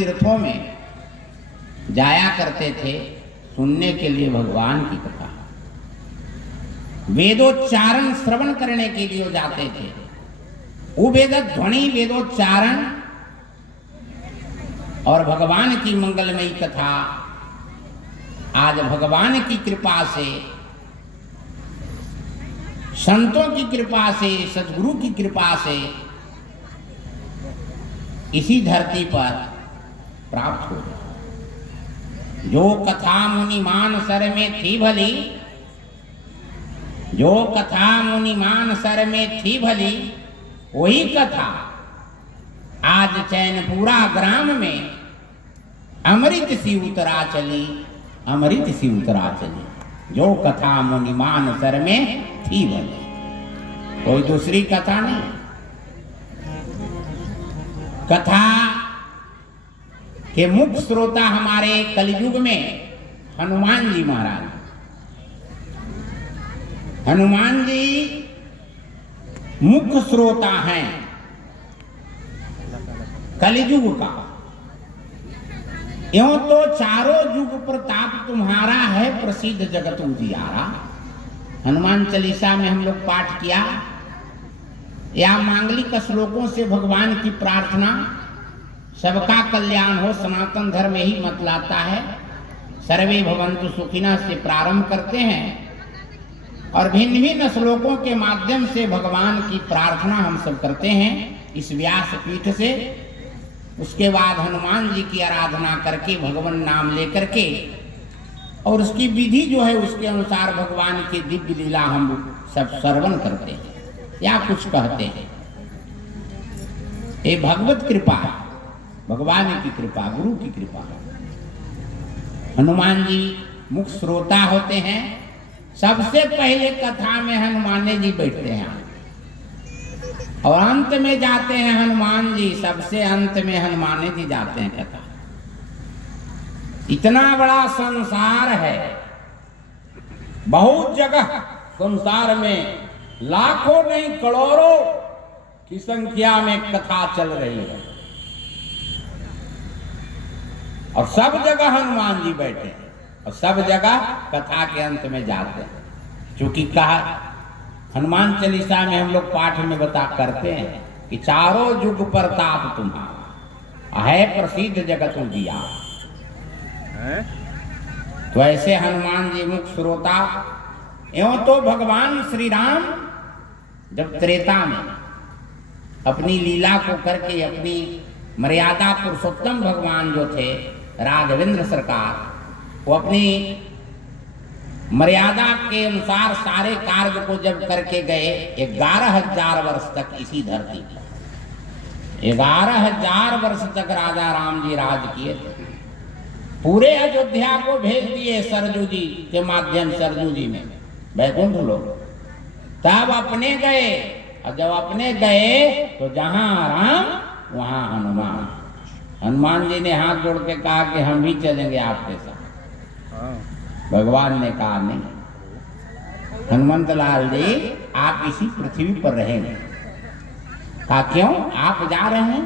तीर्थों में जाया करते थे सुनने के लिए भगवान की कथा। वेदोच्चारण श्रवण करने के लिए जाते थे। वो वेद ध्वनि, वेदोच्चारण और भगवान की मंगलमयी कथा आज भगवान की कृपा से, संतों की कृपा से, सद्गुरु की कृपा से इसी धरती पर प्राप्त हो। जो कथा मुनिमान सर में थी भली, जो कथा मुनिमान सर में थी भली, वही कथा आज चैनपुरा ग्राम में अमृत सी उतरा चली, अमृत सी उतरा चली। जो कथा मुनिमान सर में थी भली, कोई दूसरी कथा नहीं। कथा के मुख्य श्रोता हमारे कलयुग में हनुमान जी महाराज। हनुमान जी मुख्य श्रोता हैं कलयुग का। यों तो चारों युग प्रताप तुम्हारा है, प्रसिद्ध जगत उजियारा। हनुमान चालीसा में हम लोग पाठ किया, या मांगलिक श्लोकों से भगवान की प्रार्थना, सबका कल्याण हो, सनातन धर्म यही मतलाता है। सर्वे भवन्तु सुखिनः से प्रारंभ करते हैं और भिन्न भिन्न श्लोकों के माध्यम से भगवान की प्रार्थना हम सब करते हैं इस व्यास पीठ से। उसके बाद हनुमान जी की आराधना करके, भगवान नाम लेकर के, और उसकी विधि जो है उसके अनुसार भगवान की दिव्य लीला हम सब श्रवण करते हैं या कुछ कहते हैं। ये भगवत कृपा है, भगवान की कृपा, गुरु की कृपा। हनुमान जी मुख्य श्रोता होते हैं। सबसे पहले कथा में हनुमान जी बैठते हैं और अंत में जाते हैं हनुमान जी, सबसे अंत में हनुमान जी जाते हैं कथा। इतना बड़ा संसार है, बहुत जगह संसार में लाखों नहीं करोड़ों की संख्या में कथा चल रही है और सब जगह हनुमान जी बैठे हैं और सब जगह कथा के अंत में जाते हैं। क्योंकि कहा हनुमान चालीसा में हम लोग पाठ में बता करते हैं कि चारों युग प्रताप तुम्हारा है, प्रसिद्ध जगत उजियारा। तो ऐसे हनुमान जी मुख्य श्रोता। एवं तो भगवान श्री राम जब त्रेता में अपनी लीला को करके, अपनी मर्यादा पुरुषोत्तम भगवान जो थे राघवेंद्र सरकार, वो अपनी मर्यादा के अनुसार सारे कार्य को जब करके गए, 11,000 वर्ष तक इसी धरती पर 11,000 वर्ष तक राजा राम जी राज किए थे। पूरे अयोध्या को भेज दिए सरजू जी के माध्यम, सरजू जी में वैकुंठ लोग। तब अपने गए, और जब अपने गए तो जहां राम वहां हनुमान। हनुमान जी ने हाथ जोड़ के कहा कि हम भी चलेंगे आपके साथ। भगवान ने कहा नहीं, हनुमंत लाल जी आप इसी पृथ्वी पर रहेंगे। कहा क्यों, आप जा रहे हैं?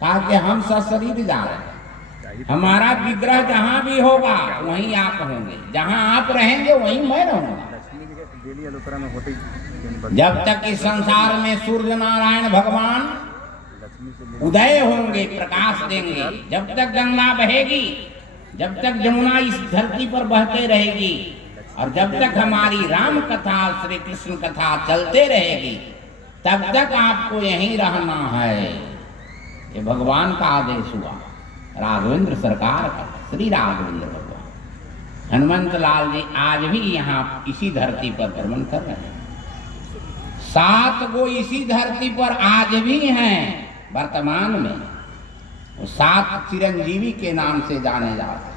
कहा कि हम सशरीर जा रहे हैं, हमारा विग्रह जहां भी होगा वहीं आप होंगे, जहां आप रहेंगे वहीं मैं रहूंगा। जब तक इस संसार में सूर्य नारायण भगवान उदय होंगे, प्रकाश देंगे, जब तक गंगा बहेगी, जब तक जमुना इस धरती पर बहते रहेगी, और जब तक हमारी राम कथा, श्री कृष्ण कथा चलते रहेगी, तब तक आपको यहीं रहना है। ये भगवान का आदेश हुआ, राघवेंद्र सरकार का, श्री राघवेंद्र भगवान। हनुमंत लाल जी आज भी यहाँ इसी धरती पर भ्रमण कर रहे हैं। 7 गो इसी धरती पर आज भी हैं वर्तमान में। वो 7 चिरंजीवी के नाम से जाने जाते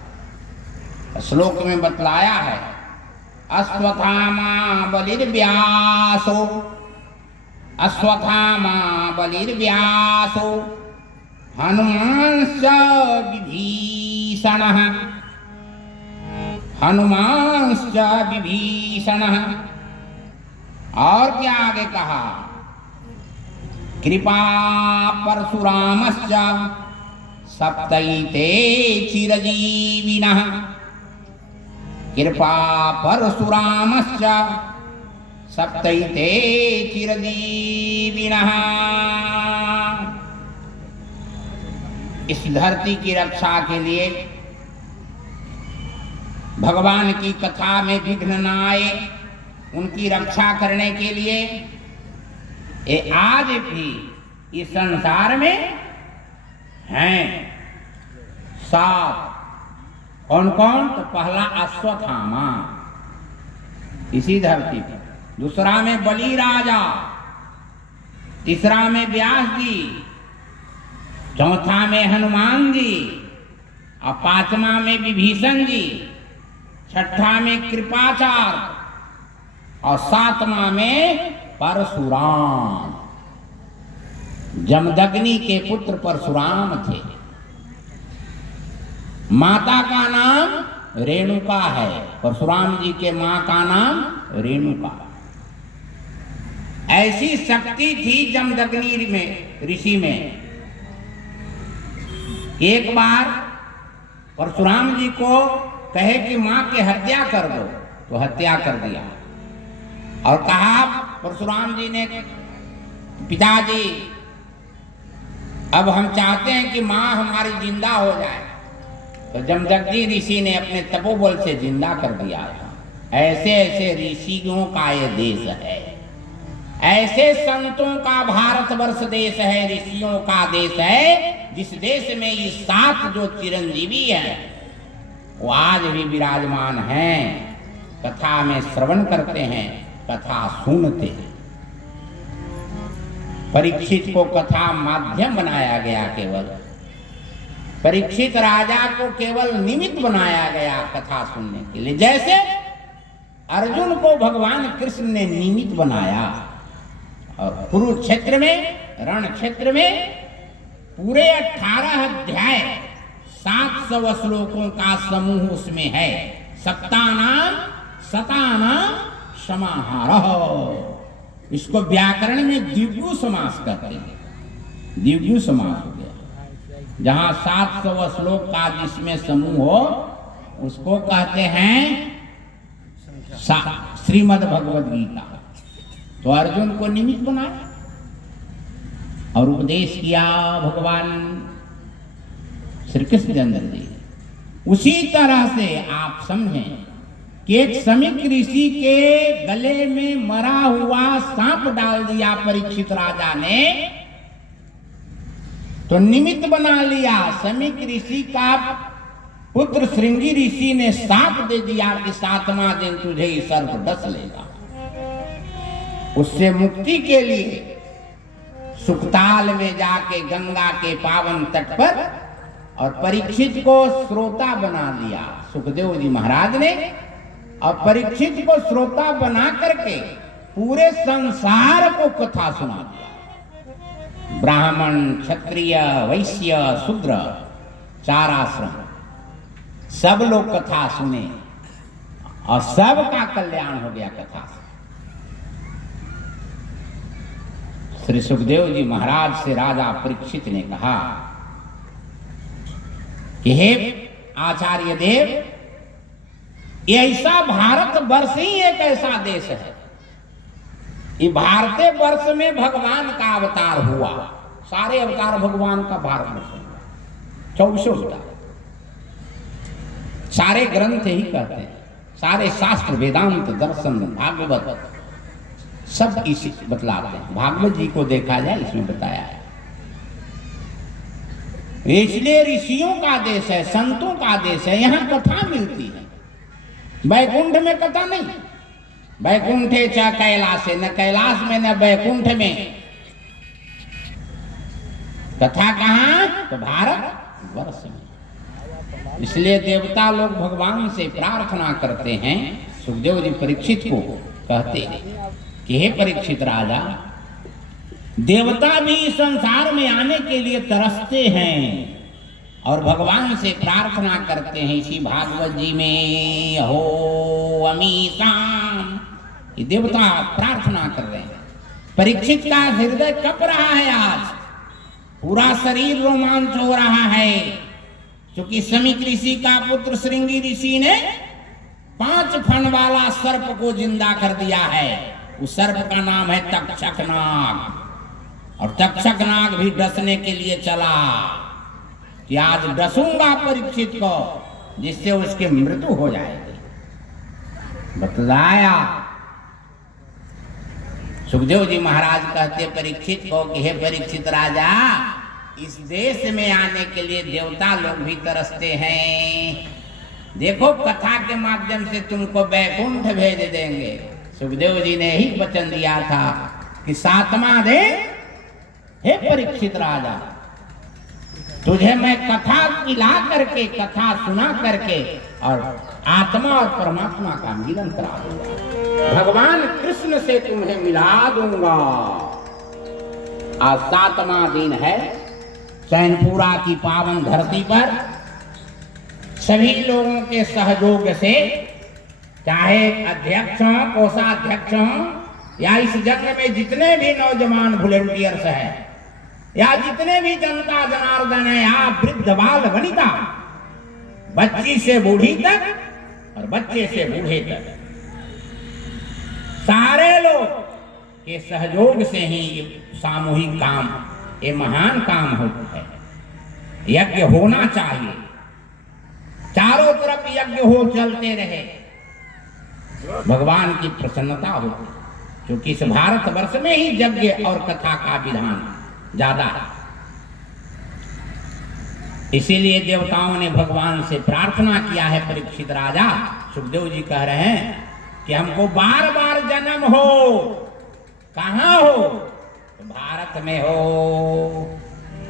हैं। श्लोक में बतलाया है, अश्वत्थामा बलिर्व्यासो, अश्वत्थामा बलिर्व्यासो, हनुमांश्च विभीषणः, हनुमांश्च विभीषणः। और क्या आगे कहा, कृपा परशुरामश्च सप्तैते चिरजीविनः कृपा परशुरामश्च सप्तैते चिरजीविनः। इस धरती की रक्षा के लिए, भगवान की कथा में विघ्न न आए, उनकी रक्षा करने के लिए ये आज भी इस संसार में हैं 7। कौन कौन? तो पहला अश्वत्थामा इसी धरती पर, दूसरा में बलि राजा, तीसरा में व्यास जी, चौथा में हनुमान जी, और 5वां में विभीषण जी, 6ठा में कृपाचार्य और 7वां में परशुराम। जमदग्नि के पुत्र परशुराम थे। माता का नाम रेणुका है। परशुराम जी के मां का नाम रेणुका। ऐसी शक्ति थी जमदग्नि में, ऋषि में। एक बार परशुराम जी को कहे कि मां की हत्या कर दो, तो हत्या कर दिया। और कहा परशुराम जी ने, पिताजी अब हम चाहते हैं कि मां हमारी जिंदा हो जाए। तो जमदग्नि ऋषि ने अपने तपोबल से जिंदा कर दिया। ऐसे ऐसे ऋषियों का ये देश है, ऐसे संतों का भारतवर्ष देश है, ऋषियों का देश है, जिस देश में ये 7 जो चिरंजीवी हैं वो आज भी विराजमान हैं, कथा में श्रवण करते हैं, कथा सुनते हैं। परीक्षित को कथा माध्यम बनाया गया, केवल परीक्षित राजा को केवल निमित्त बनाया गया कथा सुनने के लिए, जैसे अर्जुन को भगवान कृष्ण ने निमित्त बनाया। और कुरुक्षेत्र में, रण क्षेत्र में पूरे 18 अध्याय 700 श्लोकों का समूह उसमें है। सप्तानाम शतानाम समाहारः। इसको व्याकरण में द्विगु समास कहते हैं। द्विगु समास हो गया। जहां 700 श्लोक का जिसमें समूह हो उसको कहते हैं श्रीमद् भगवद गीता। तो अर्जुन को निमित्त बनाया और उपदेश किया भगवान श्री कृष्णचंद्र जी। उसी तरह से आप समझें कि एक समीक ऋषि के गले में मरा हुआ सांप डाल दिया परीक्षित राजा ने, तो निमित्त बना लिया। समीक ऋषि का पुत्र श्रृंगी ऋषि ने सांप दे दिया कि 7वां दिन तुझे ये सर्प डस लेगा। उससे मुक्ति के लिए सुखताल में जाके गंगा के पावन तट पर और परीक्षित को श्रोता बना दिया सुखदेव जी महाराज ने। और परीक्षित को श्रोता बना करके पूरे संसार को कथा सुना दिया। ब्राह्मण, क्षत्रिय, वैश्य, शूद्र, 4 आश्रम सब लोग कथा सुने और सबका कल्याण हो गया कथा से। श्री सुखदेव जी महाराज से राजा परीक्षित ने कहा कि हे आचार्य देव, ये ऐसा भारत वर्ष ही एक ऐसा देश है, ये भारतीय वर्ष में भगवान का अवतार हुआ। सारे अवतार भगवान का भारत वर्ष में 24 अवतार, सारे ग्रंथ ही कहते हैं, सारे शास्त्र, वेदांत, दर्शन, भागवत सब इसी बतलाते हैं। भागवत जी को देखा जाए इसमें बताया है। इसलिए ऋषियों का देश है, संतों का देश है, यहाँ कथा मिलती है। वैकुंठ में कथा नहीं। वैकुंठे च कैलासे, न कैलाश में न वैकुंठ में कथा। कहाँ? तो भारत वर्ष में। इसलिए देवता लोग भगवान से प्रार्थना करते हैं। सुखदेव जी परीक्षित को कहते हैं कि हे परीक्षित राजा, देवता भी संसार में आने के लिए तरसते हैं और भगवान से प्रार्थना करते हैं। इसी भागवत जी में हो अमीशाम, ये देवता प्रार्थना कर रहे हैं। परीक्षित का हृदय कप रहा है आज। पूरा शरीर रोमांच हो रहा है, क्योंकि शमीक ऋषि का पुत्र श्रृंगी ऋषि ने 5 फन वाला सर्प को जिंदा कर दिया है। उस सर्प का नाम है तक्षक नाग। और तक्षक नाग भी डसने के लिए चला कि आज डसूंगा परीक्षित को, जिससे उसकी मृत्यु हो जाएगी। बतलाया सुखदेव जी महाराज कहते परीक्षित को कि हे परीक्षित राजा, इस देश में आने के लिए देवता लोग भी तरसते हैं। देखो कथा के माध्यम से तुमको वैकुंठ भेज देंगे। सुखदेव जी ने ही वचन दिया था कि 7वां दिन, हे परीक्षित राजा, तुझे मैं कथा खिला करके, कथा सुना करके और आत्मा और परमात्मा का मिलन करा दूंगा। भगवान कृष्ण से तुम्हें मिला दूंगा। आज 7वां दिन है चैनपुरा की पावन धरती पर सभी लोगों के सहयोग से, चाहे अध्यक्ष हों, कोषाध्यक्ष हों, या इस जंग में जितने भी नौजवान वॉलंटियर्स हैं, या जितने भी जनता जनार्दन है, या वृद्ध बाल वनिता, बच्ची से बूढ़ी तक और बच्चे से बूढ़े तक, सारे लोग के सहयोग से ही सामूहिक काम, ये महान काम होता है। यज्ञ होना चाहिए, चारों तरफ यज्ञ हो, चलते रहे, भगवान की प्रसन्नता होती, क्योंकि इस भारतवर्ष में ही यज्ञ और कथा का विधान ज्यादा है। इसीलिए देवताओं ने भगवान से प्रार्थना किया है। परीक्षित राजा, सुखदेव जी कह रहे हैं कि हमको बार बार जन्म हो। कहाँ हो? तो भारत में हो।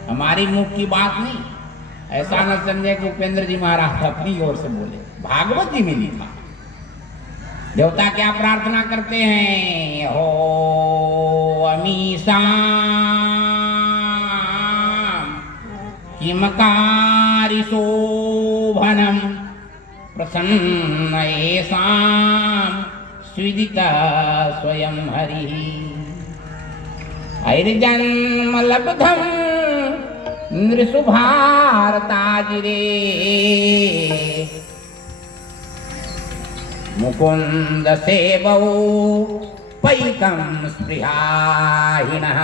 हमारी मुख की बात नहीं, ऐसा न समझे कि उपेंद्र जी महाराज अपनी ओर से बोले, भागवत जी में लिखा। देवता क्या प्रार्थना करते हैं? हो अमीषा किमकारी शोभनम प्रसन्न येषां स्विदित स्वयं हरि ऐर्जन्म लब्धम नृषु भारताजिरे मुकुंद सेवौ पैकम स्पृहाहिनः।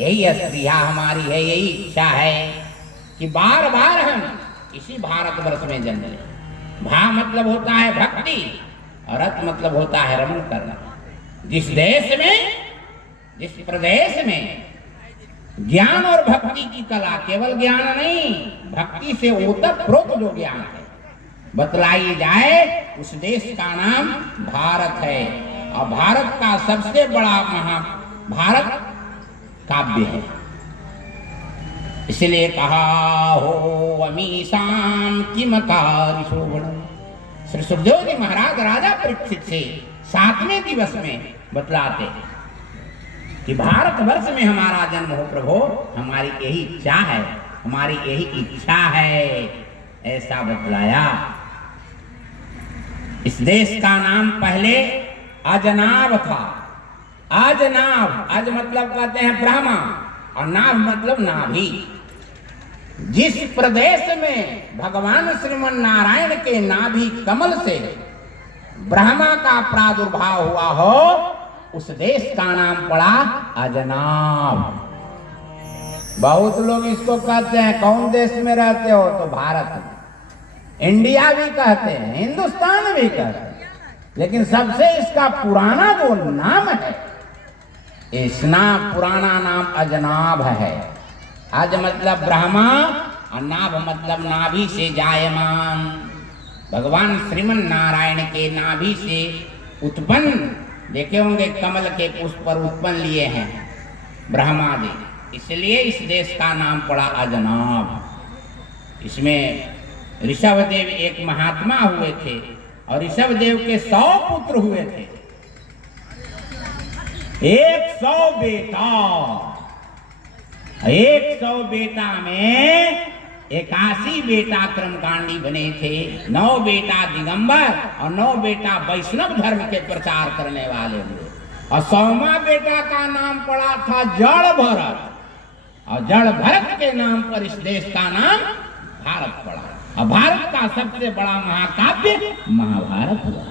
यही स्प्रिया हमारी है, यही इच्छा है कि बार बार हम इसी भारतवर्ष में जन्म लें। भा मतलब होता है भक्ति और रत मतलब होता है रमण करना। जिस देश में, जिस प्रदेश में ज्ञान और भक्ति की कला, केवल ज्ञान नहीं, भक्ति से ओतप्रोत जो ज्ञान है बतलाई जाए, उस देश का नाम भारत है। और भारत का सबसे बड़ा महाभारत काव्य है। इसलिए कहा हो अमीषाम किमकारी शोभनम। श्री सुखदेव जी महाराज राजा परीक्षित से 7वें दिवस में बतलाते कि भारतवर्ष में हमारा जन्म हो प्रभु, हमारी यही इच्छा है, हमारी यही इच्छा है, ऐसा बतलाया। इस देश का नाम पहले अजनाब था। अजनाभ, अज मतलब कहते हैं ब्रह्मा और नाभ मतलब नाभि। जिस प्रदेश में भगवान श्रीमन नारायण के नाभि कमल से ब्रह्मा का प्रादुर्भाव हुआ हो, उस देश का नाम पड़ा अजनाभ। बहुत लोग इसको कहते हैं, कौन देश में रहते हो? तो भारत। इंडिया भी कहते हैं, हिंदुस्तान भी कहते हैं, लेकिन सबसे इसका पुराना जो नाम है, इसना पुराना नाम अजनाभ है। अज मतलब ब्रह्मा और नाभ मतलब नाभि से जायमान। भगवान श्रीमन नारायण के नाभि से उत्पन्न, देखे होंगे कमल के पुष्प पर उत्पन्न लिए हैं ब्रह्मा जी, इसलिए इस देश का नाम पड़ा अजनाभ। इसमें ऋषभदेव एक महात्मा हुए थे और ऋषभदेव के 100 पुत्र हुए थे। 100 बेटा, 100 बेटा में 81 बेटा कर्मकांडी बने थे, 9 बेटा दिगंबर और 9 बेटा वैष्णव धर्म के प्रचार करने वाले हुए। और 100वां बेटा का नाम पड़ा था जड़ भरत। और जड़ भरत के नाम पर इस देश का नाम भारत पड़ा। और भारत का सबसे बड़ा महाकाव्य महाभारत हुआ,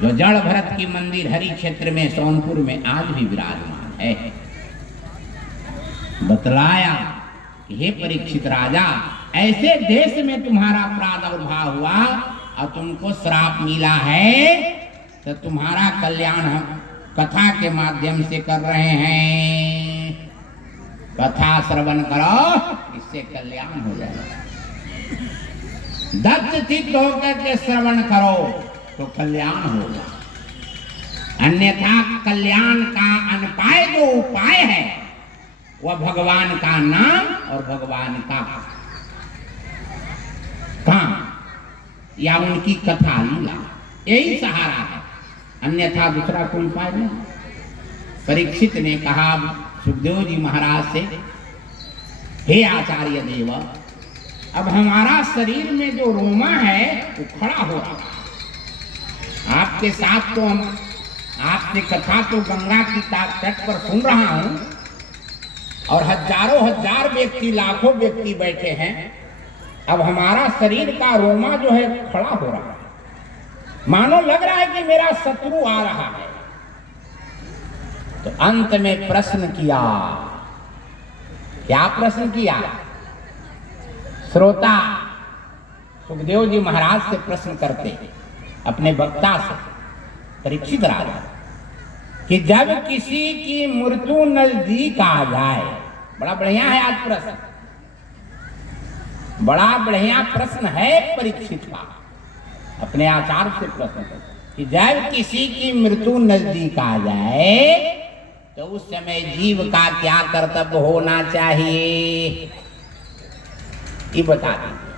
जो जड़ भरत की मंदिर हरि क्षेत्र में सोनपुर में आज भी विराजमान है। बतलाया कि हे परीक्षित राजा, ऐसे देश में तुम्हारा प्रादुर्भाव हुआ और तुमको श्राप मिला है, तो तुम्हारा कल्याण हम कथा के माध्यम से कर रहे हैं। कथा श्रवण करो, इससे कल्याण हो जाएगा। दत्त चित्त होकर के श्रवण करो तो कल्याण होगा, अन्यथा कल्याण का अनपाय जो उपाय है वह भगवान का नाम और भगवान का काम या उनकी कथा लीला, यही सहारा है, अन्यथा दूसरा कोई उपाय नहीं। परीक्षित ने कहा सुखदेव जी महाराज से, हे आचार्य देव, अब हमारा शरीर में जो रोमा है वो खड़ा हो रहा है। आपके साथ तो हम आपकी कथा तो गंगा की तट पर सुन रहा हूं और हजारों हजार व्यक्ति, लाखों व्यक्ति बैठे हैं। अब हमारा शरीर का रोमा जो है खड़ा हो रहा है, मानो लग रहा है कि मेरा शत्रु आ रहा है। तो अंत में प्रश्न किया, क्या प्रश्न किया? श्रोता सुखदेव जी महाराज से प्रश्न करते अपने वक्ता से, परीक्षित राजा, कि जब किसी की मृत्यु नजदीक आ जाए, बड़ा बढ़िया है आज प्रश्न, बड़ा बढ़िया प्रश्न है परीक्षित का, अपने आचार्य से प्रश्न करते कि जब किसी की मृत्यु नजदीक आ जाए तो उस समय जीव का क्या कर्तव्य होना चाहिए, ये बता दीजिए।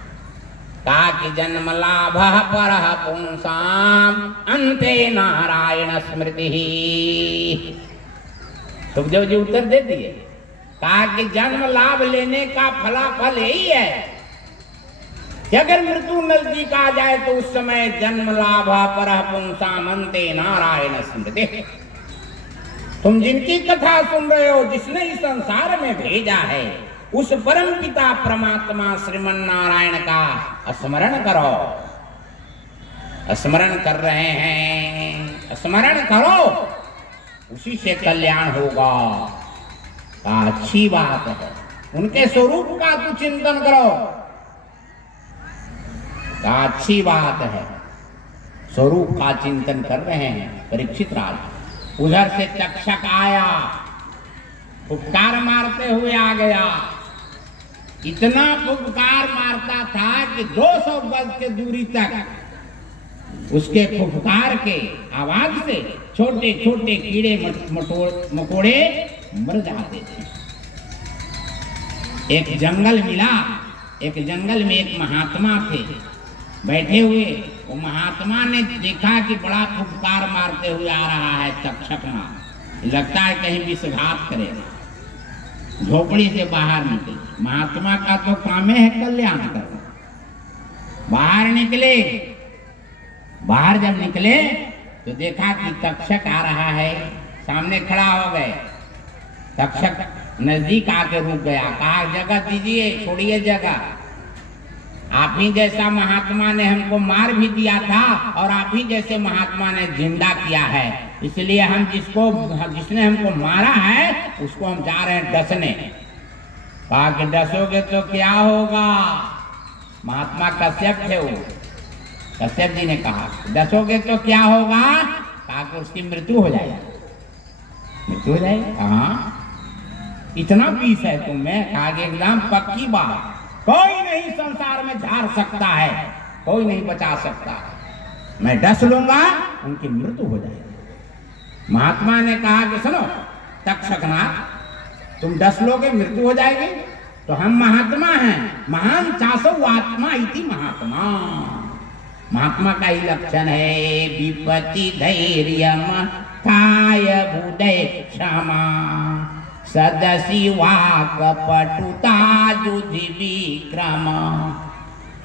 कहा कि जन्म लाभ पर पुंसाम अंते नारायण स्मृति। सुखदेव जी उत्तर दे दिए, कहा कि जन्म लाभ लेने का फलाफल यही है कि अगर मृत्यु नजदीक आ जाए तो उस समय जन्म लाभ पर पुंसाम अंते नारायण स्मृति। तुम जिनकी कथा सुन रहे हो, जिसने इस संसार में भेजा है, उस परम पिता परमात्मा श्रीमन नारायण का स्मरण करो। स्मरण कर रहे हैं, स्मरण करो, उसी से कल्याण होगा। अच्छी बात है, उनके स्वरूप का तू चिंतन करो। अच्छी बात है, स्वरूप का चिंतन कर रहे हैं परीक्षित राज। उधर से तक्षक आया, फुफकार मारते हुए आ गया। इतना फुफकार मारता था कि 200 गज के दूरी तक उसके फुफकार के आवाज से छोटे छोटे कीड़े मकोड़े मर जाते थे। एक जंगल मिला, एक जंगल में एक महात्मा थे बैठे हुए। वो महात्मा ने देखा कि बड़ा फुफकार मारते हुए आ रहा है तक्षक, लगता है कहीं विषघात करेगा। झोपड़ी से बाहर निकले, महात्मा का तो काम है कल्याण करना। बाहर निकले, बाहर जब निकले तो देखा कि तक्षक आ रहा है, सामने खड़ा हो गए। तक्षक नजदीक आके रुक गया, कहा जगह दीजिए, छोड़िए जगह। आप ही जैसा महात्मा ने हमको मार भी दिया था और आप ही जैसे महात्मा ने जिंदा किया है, इसलिए हम जिसने हमको मारा है उसको हम जा रहे हैं डसने। कहा कि डसोगे तो क्या होगा? महात्मा कश्यप थे वो। कश्यप जी ने कहा डसोगे तो क्या होगा? कहा कि उसकी मृत्यु हो जाएगी। मृत्यु हो जाएगी? हाँ, इतना पीस है तुम्हें? कहा कि एकदम पक्की बात, कोई नहीं संसार में झाड़ सकता है, कोई नहीं बचा सकता। मैं डस लूंगा, उनकी मृत्यु हो जाएगी। महात्मा ने कहा कि सुनो तक्षकनाथ, तुम डस लोगे मृत्यु हो जाएगी, तो हम महात्मा हैं, महान चासो आत्मा इति महात्मा। महात्मा का ही लक्षण है विपत्ति धैर्य काय बुदय क्षमा सदसी वाक पटुता युधि विक्रम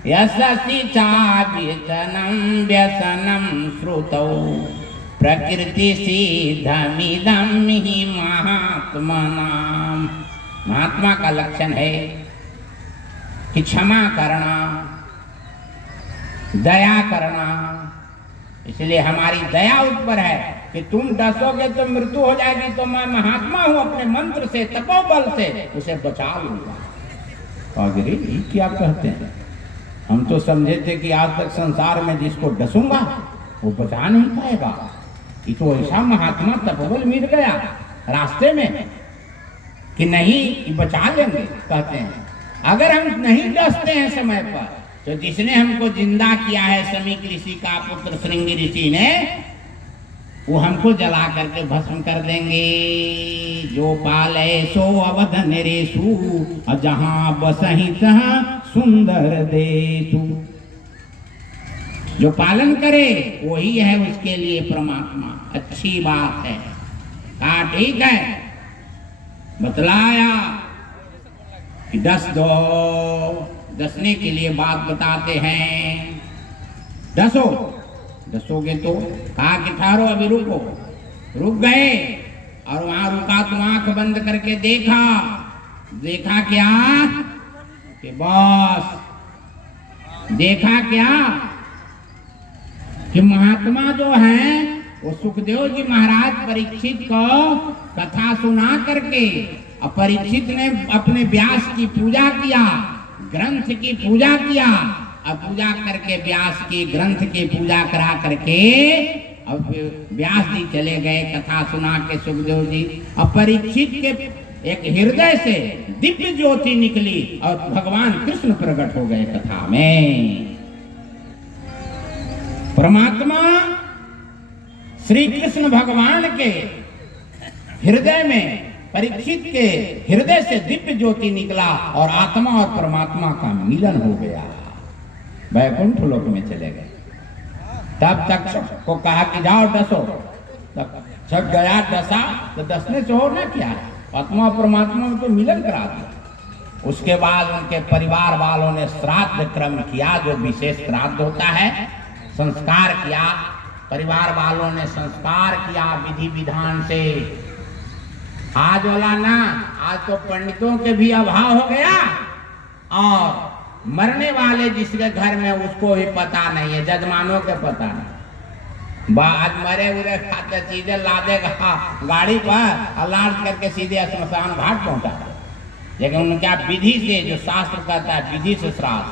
यशसी चाव्यसनं व्यसनं श्रुतौ प्रकृति सिद्धमिदं हि महात्मनां महात्मा का लक्षण है कि क्षमा करना, दया करना। इसलिए हमारी दया उस पर है कि तुम डसोगे तो मृत्यु हो जाएगी, तो मैं महात्मा हूं, अपने मंत्र से, तपोबल से उसे बचा लूंगा। अरे ये क्या कहते हैं? हम तो समझे थे कि आज तक संसार में जिसको डसूंगा वो बचा नहीं पाएगा। ये तो ऐसा महात्मा तपोबल मिल गया रास्ते में कि नहीं बचा लेंगे। कहते हैं अगर हम नहीं डसते हैं समय पर, तो जिसने हमको जिंदा किया है समीक ऋषि का पुत्र श्रृंगी ऋषि ने, वो हमको जला करके भस्म कर देंगे। जो पाले सो अवध नरेशु, जहां बसहि तहां सुंदर देशु। जो पालन करे वही है उसके लिए परमात्मा। अच्छी बात है। हाँ ठीक है, बतलाया कि डस दो। डसने के लिए बात बताते हैं। डसो, डसोगे तो कहा कि ठहरो, अभी रुको। रुक गए और वहां रुका तो आंख बंद करके देखा। देखा क्या कि बस देखा क्या कि महात्मा जो हैं वो सुखदेव जी महाराज परीक्षित को कथा सुना करके, परीक्षित ने अपने व्यास की पूजा किया, ग्रंथ की पूजा किया। अब पूजा करके व्यास की ग्रंथ की पूजा करा करके अब व्यास जी चले गए कथा सुना के सुखदेव जी। अब परीक्षित के एक हृदय से दिव्य ज्योति निकली और भगवान कृष्ण प्रकट हो गए कथा में। परमात्मा श्री कृष्ण भगवान के हृदय में, परीक्षित के हृदय से दिव्य ज्योति निकला और आत्मा और परमात्मा का मिलन हो गया। वैकुंठ लोक में चले गए। तब तक सबको कहा कि जाओ डसो। तब सब गया डसा, तो डसने से होना क्या है? आत्मा और परमात्मा में तो मिलन करा दिया। उसके बाद उनके परिवार वालों ने श्राद्ध क्रम किया, जो विशेष श्राद्ध होता है, संस्कार किया। परिवार वालों ने संस्कार किया विधि विधान से। आज वाला ना, आज तो पंडितों के भी अभाव हो गया और मरने वाले जिसके घर में उसको भी पता नहीं है, जजमानों के पता नहीं। आज मरे हुए खाते चीजें ला देगा गाड़ी पर और लाद करके सीधे श्मशान घाट पहुंचा। लेकिन उनका विधि से, जो शास्त्र कहता है विधि से श्राद्ध।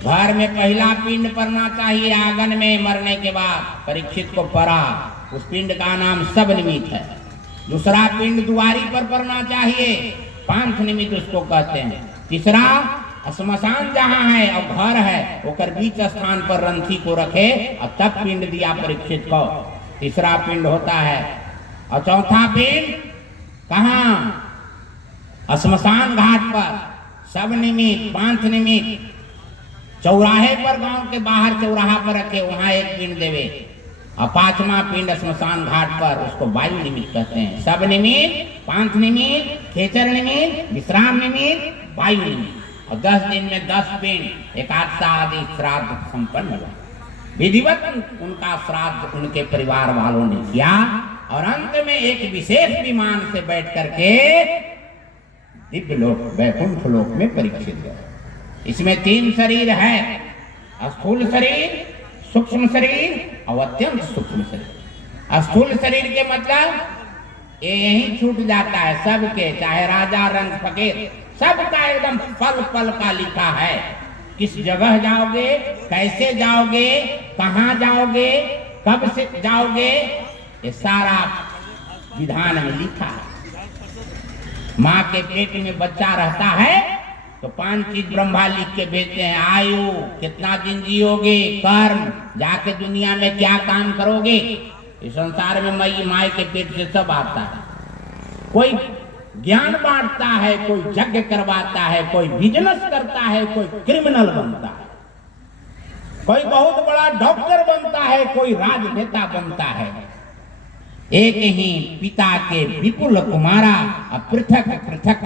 घर में पहला पिंड पड़ना चाहिए आंगन में मरने के बाद। परीक्षित को पड़ा, उस पिंड का नाम सब निमित्त है। दूसरा पिंड दुआरी पर पड़ना चाहिए, पांच निमित्त उसको कहते हैं। तीसरा श्मशान जहाँ है और घर है ओकर बीच स्थान पर रंथी को रखे और तब पिंड दिया परीक्षित को। तीसरा पिंड होता है। और चौथा पिंड कहाँ? श्मशान घाट पर सब निमित्त, पांच निमित्त। चौराहे पर, गांव के बाहर चौराहा पर रखे, वहां एक पिंड देवे। और पांचवा पिंड श्मशान घाट पर, उसको वायु निमित्त कहते हैं। सब निमित्त, पांच निमित्त, खेचर निमित्त, विश्राम निमित्त, वायु निमित्त। और 10 दिन में 10 पिंड एकादशा आदि श्राद्ध संपन्न हुआ। विधिवत उनका श्राद्ध उनके परिवार वालों ने किया और अंत में एक विशेष विमान से बैठ करके दिव्य लोक, वैकुंठ लोक में परीक्षित गए। इसमें 3 शरीर है, स्थूल शरीर, सूक्ष्म शरीर और अत्यंत सूक्ष्म शरीर। स्थूल शरीर के मतलब ये यही छूट जाता है सबके, चाहे राजा रंग फकीर, सबका एकदम पल पल का लिखा है। किस जगह जाओगे, कैसे जाओगे, कहाँ जाओगे, कब से जाओगे, ये सारा विधान में लिखा है। माँ के पेट में बच्चा रहता है तो 5 चीज ब्रह्मा लिख के भेजते हैं। आयु, कितना दिन जियोगे, कर्म, जाके दुनिया में क्या काम करोगे। इस संसार में मई माई के पेट से सब आता है। कोई ज्ञान बांटता है, कोई यज्ञ करवाता है, कोई बिजनेस करता है, कोई क्रिमिनल बनता है, कोई बहुत बड़ा डॉक्टर बनता है, कोई राजनेता बनता है। एक ही पिता के विपुल कुमारा, पृथक पृथक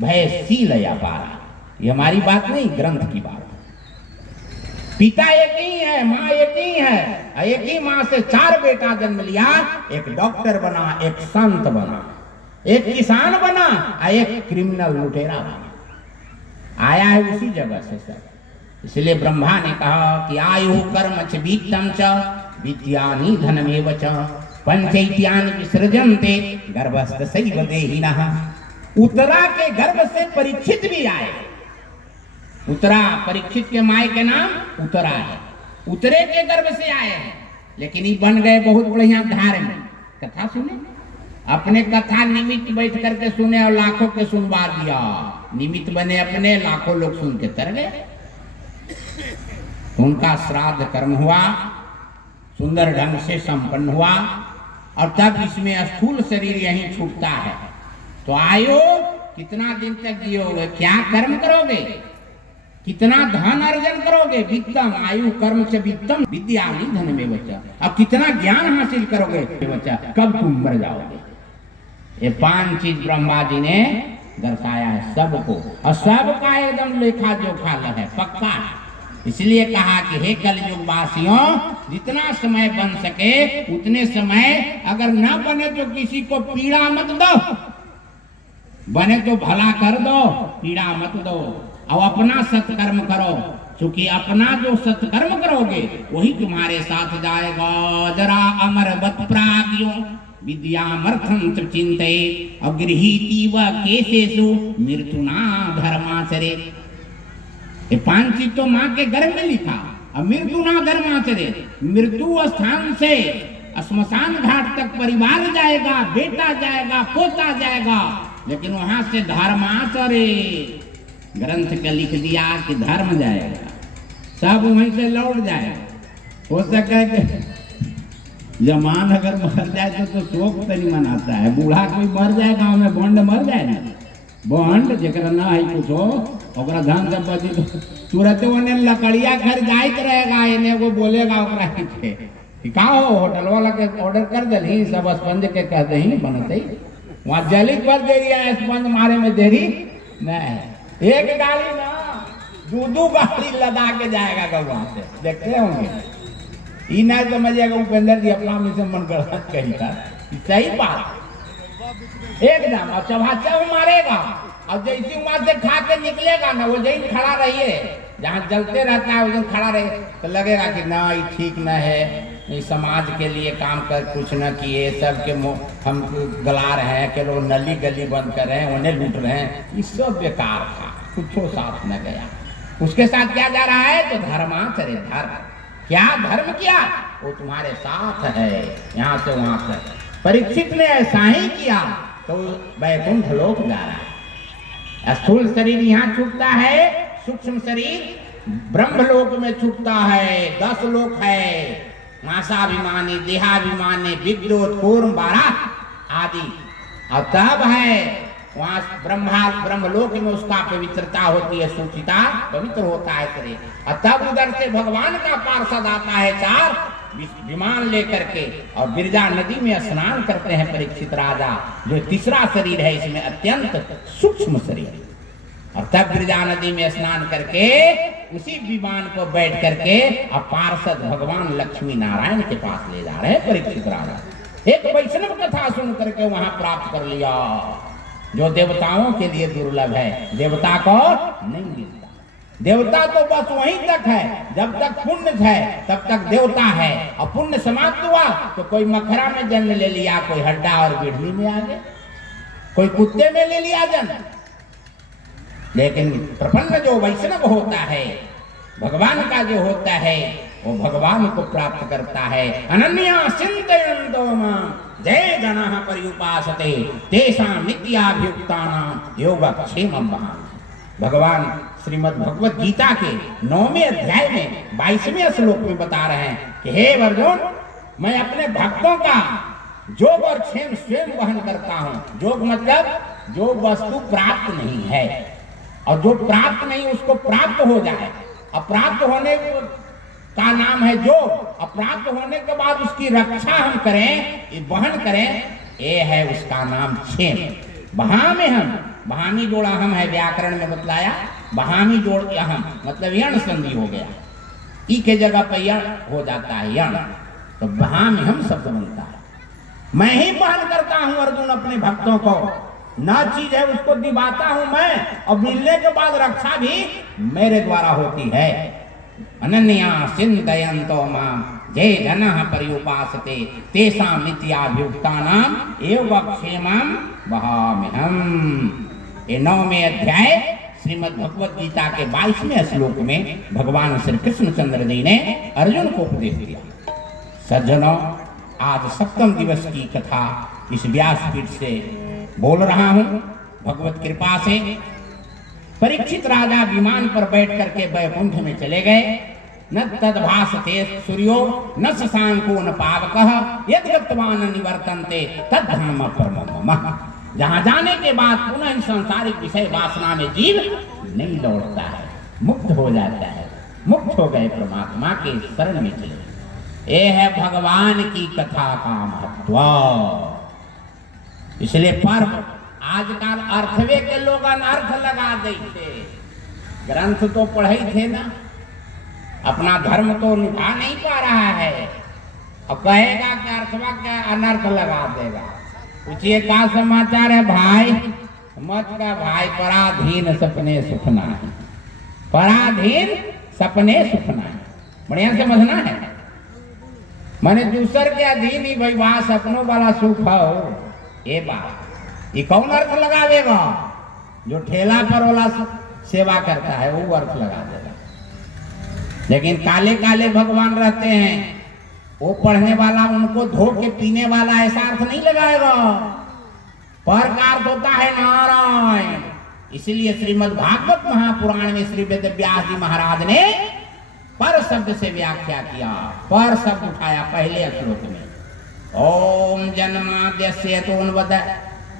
भय शील अपारा। ये हमारी बात नहीं, ग्रंथ की बात। पिता एक ही है, माँ एक ही है। एक ही माँ से 4 बेटा जन्म लिया, एक डॉक्टर बना, एक संत बना, एक किसान बना और एक क्रिमिनल लुटेरा बना। आया है उसी जगह से सर। इसलिए ब्रह्मा ने कहा कि आयु कर्म च वित्तम च विद्यानि धनमेव च पंचैत्यानि विसृजन्ते गर्भस्थ सैव देहिनः। उत्तरा के गर्भ से परीक्षित भी आए। उत्तरा, परीक्षित के माय के नाम उत्तरा है, उतरे के गर्भ से आए हैं, लेकिन ये बन गए बहुत बढ़िया धार्मिक। कथा सुने, अपने कथा निमित्त बैठ करके सुने और लाखों के सुनवा दिया। निमित्त बने अपने, लाखों लोग सुन के तर गए। उनका श्राद्ध कर्म हुआ, सुंदर ढंग से संपन्न हुआ, और तब इसमें स्थूल शरीर यहीं छूटता है। तो आयो, कितना दिन तक जियोगे, क्या कर्म करोगे, कितना धन अर्जन करोगे, वित्तम, आयु कर्म से वित्तम विद्यानि धनमेव च। अब कितना ज्ञान हासिल करोगे बच्चा, कब तुम मर जाओगे। ये 5 चीज ब्रह्मा जी ने दर्शाया है सबको, और सबका एकदम लेखा जोखा है, पक्का। इसलिए कहा कि हे कलयुग वासियों, जितना समय बन सके उतने समय, अगर ना बने तो किसी को पीड़ा मत दो, बने तो भला कर दो, पीड़ा मत दो। और अपना सत्कर्म करो, क्योंकि अपना जो सत्कर्म करोगे वही तुम्हारे साथ जाएगा। जरा अमरवत प्राज्ञो विद्यामर्थं च चिंते अगृहीति व केशेषु मृत्युना धर्माचरे। ये 5 चीज तो माँ के गर्भ में लिखा। अब मृत्युना धर्माचरे, मृत्यु स्थान से श्मशान घाट तक परिवार जाएगा, बेटा जाएगा, पोता जाएगा, लेकिन वहां से धर्माचरे ग्रंथ का लिख दिया कि धर्म जाएगा, सब वहीं से लौट जाएगा। हो सके कि जमान अगर मर जाए तो शोक तो नहीं मनाता है। बूढ़ा कोई मर जाए, गाँव में बंड मर जाए ना, बंड जरा ना है कुछ हो, ओकरा धन संपत्ति तो तुरंत उन्हें लकड़िया घर जाइत रहेगा, इन्हें वो बोलेगा ओकरा कि का हो, होटल वाला के ऑर्डर कर दे, सब स्पंज के कह दे बनते, वहाँ जलित भर देरी है, स्पंज मारे में देरी नहीं। एक गाड़ी ना 2 गाड़ी लदा के जाएगा गौवा से, देखते होंगे। ई नहीं समझिएगा उपेंद्र जी अपना में से मन गलत कही था, सही बात एकदम। और चौहाचा मारेगा, और जैसे वहां से खा के निकलेगा ना, वो जैसे खड़ा रहिए, जहाँ जलते रहता है उस खड़ा रहे, तो लगेगा कि ना ये ठीक न है, ये समाज के लिए काम कर कुछ न किए, सबके हम गला रहे हैं, कि लोग नली गली बंद कर रहे हैं, उन्हें लूट रहे हैं, ये सब बेकार था, कुछ साथ न गया। उसके साथ क्या जा रहा है, तो धर्माचर्य, धर्म क्या, धर्म क्या, वो तुम्हारे साथ है, यहाँ से वहां से। परीक्षित ने ऐसा ही किया तो वैकुंठ लोक जा रहा है। स्थूल शरीर यहाँ छूटता है, सूक्ष्म शरीर ब्रह्मलोक में छूटता है। 10 लोक है, मासाभिमानी, देहाभिमानी, विद्युत, कूर्म, बाराह आदि। और तब है वहां ब्रह्मलोक में उसका पवित्रता होती है, सुचिता, पवित्र होता है शरीर। और तब उधर से भगवान का पार्षद आता है 4 विमान लेकर के, और बिरजा नदी में स्नान करते हैं परीक्षित राजा, जो तीसरा शरीर है इसमें अत्यंत सूक्ष्म शरीर। और तब बिरजा नदी में स्नान करके उसी विमान पर बैठ करके और पार्षद भगवान लक्ष्मी नारायण के पास ले जा रहे हैं परीक्षित राजा। एक वैष्णव कथा सुन करके वहां प्राप्त कर लिया, जो देवताओं के लिए दुर्लभ है, देवता को नहीं मिलता। देवता तो बस वहीं तक है, जब तक पुण्य है तब तक देवता है, और पुण्य समाप्त हुआ तो कोई मखरा में जन्म ले लिया, कोई हड्डा और बिढ़नी में आ गए, कोई कुत्ते में ले लिया जन्म। लेकिन प्रपन्न जो वैष्णव होता है, भगवान का जो होता है, वो भगवान को प्राप्त करता है। अनन्या चिंतयन्तो मां जय जनाः पर्युपासते तेषां नित्याभियुक्तानां योगक्षेमं वहामि। भगवान श्रीमद् भगवत गीता के 9वें अध्याय में 22वें श्लोक में बता रहे हैं कि हे अर्जुन, मैं अपने भक्तों का जोग और क्षेम स्वयं वहन करता हूँ। जोग मतलब जो वस्तु प्राप्त नहीं है, और जो प्राप्त नहीं उसको प्राप्त हो जाए, और प्राप्त होने का नाम है जोग, और प्राप्त होने के बाद उसकी रक्षा हम करें, वहन करें, ये है उसका नाम क्षेम। वहां हम बहामी जोड़ा हम है, व्याकरण में बतलाया, बहामी जोड़ अहम मतलब यण संधि हो गया, ई के जगह पर यण हो जाता है, यण, तो वहां में हम शब्द बनता है। मैं ही पहन करता हूं अर्जुन अपने भक्तों को, ना चीज है उसको दिवाता हूं मैं, और मिलने के बाद रक्षा भी मेरे द्वारा होती है। अनन्या चिंतयन्तो माम जे जनः पर्युपासते तेषां नित्याभियुक्तानां एव क्षेमं वहाम्यहम्। ये 9वें अध्याय श्रीमद् भगवत गीता के 22वें श्लोक में भगवान श्री कृष्णचंद्र जी ने अर्जुन को उपदेश दिया। सज्जनों, आज 7वें दिवस की कथा इस व्यासपीठ से बोल रहा हूं। भगवत कृपा से परीक्षित राजा विमान पर बैठ करके वैकुंठ में चले गए। न तद्भासते सूर्यो न शशांको न पावकः यद् गत्वा न निवर्तन्ते तद्धाम परमं मम। जहां जाने के बाद पुनः सांसारिक विषय वासना में जीव नहीं लौटता है, मुक्त हो जाता है। मुक्त हो गए, परमात्मा के शरण में चले। ये है भगवान की कथा का महत्व। इसलिए पर्व आजकल अर्थवे के लोग अनर्थ लगा देते। ग्रंथ तो पढ़े थे ना, अपना धर्म तो निभा नहीं पा रहा है, और कहेगा कि अर्थवा क्या अनर्थ लगा देगा। पूछिए क्या समाचार है भाई? मत का भाई, पराधीन सपने सुखना है, पराधीन सपने सुखना है। बढ़िया समझना है, माने दूसर के अधीन ही भाई वहां सपनों वाला सुख हो। ये बात ये कौन अर्थ लगावेगा? जो ठेला पर वाला सेवा करता है वो अर्थ लगा देगा। लेकिन काले काले भगवान रहते हैं, वो पढ़ने वाला उनको धो के पीने वाला ऐसा अर्थ नहीं लगाएगा। पर का अर्थ होता है नारायण। इसलिए श्रीमद् भागवत महापुराण में श्री वेद व्यास जी महाराज ने पर शब्द से व्याख्या किया। पर शब्द उठाया पहले श्लोक में, ओम जन्माद्यस्य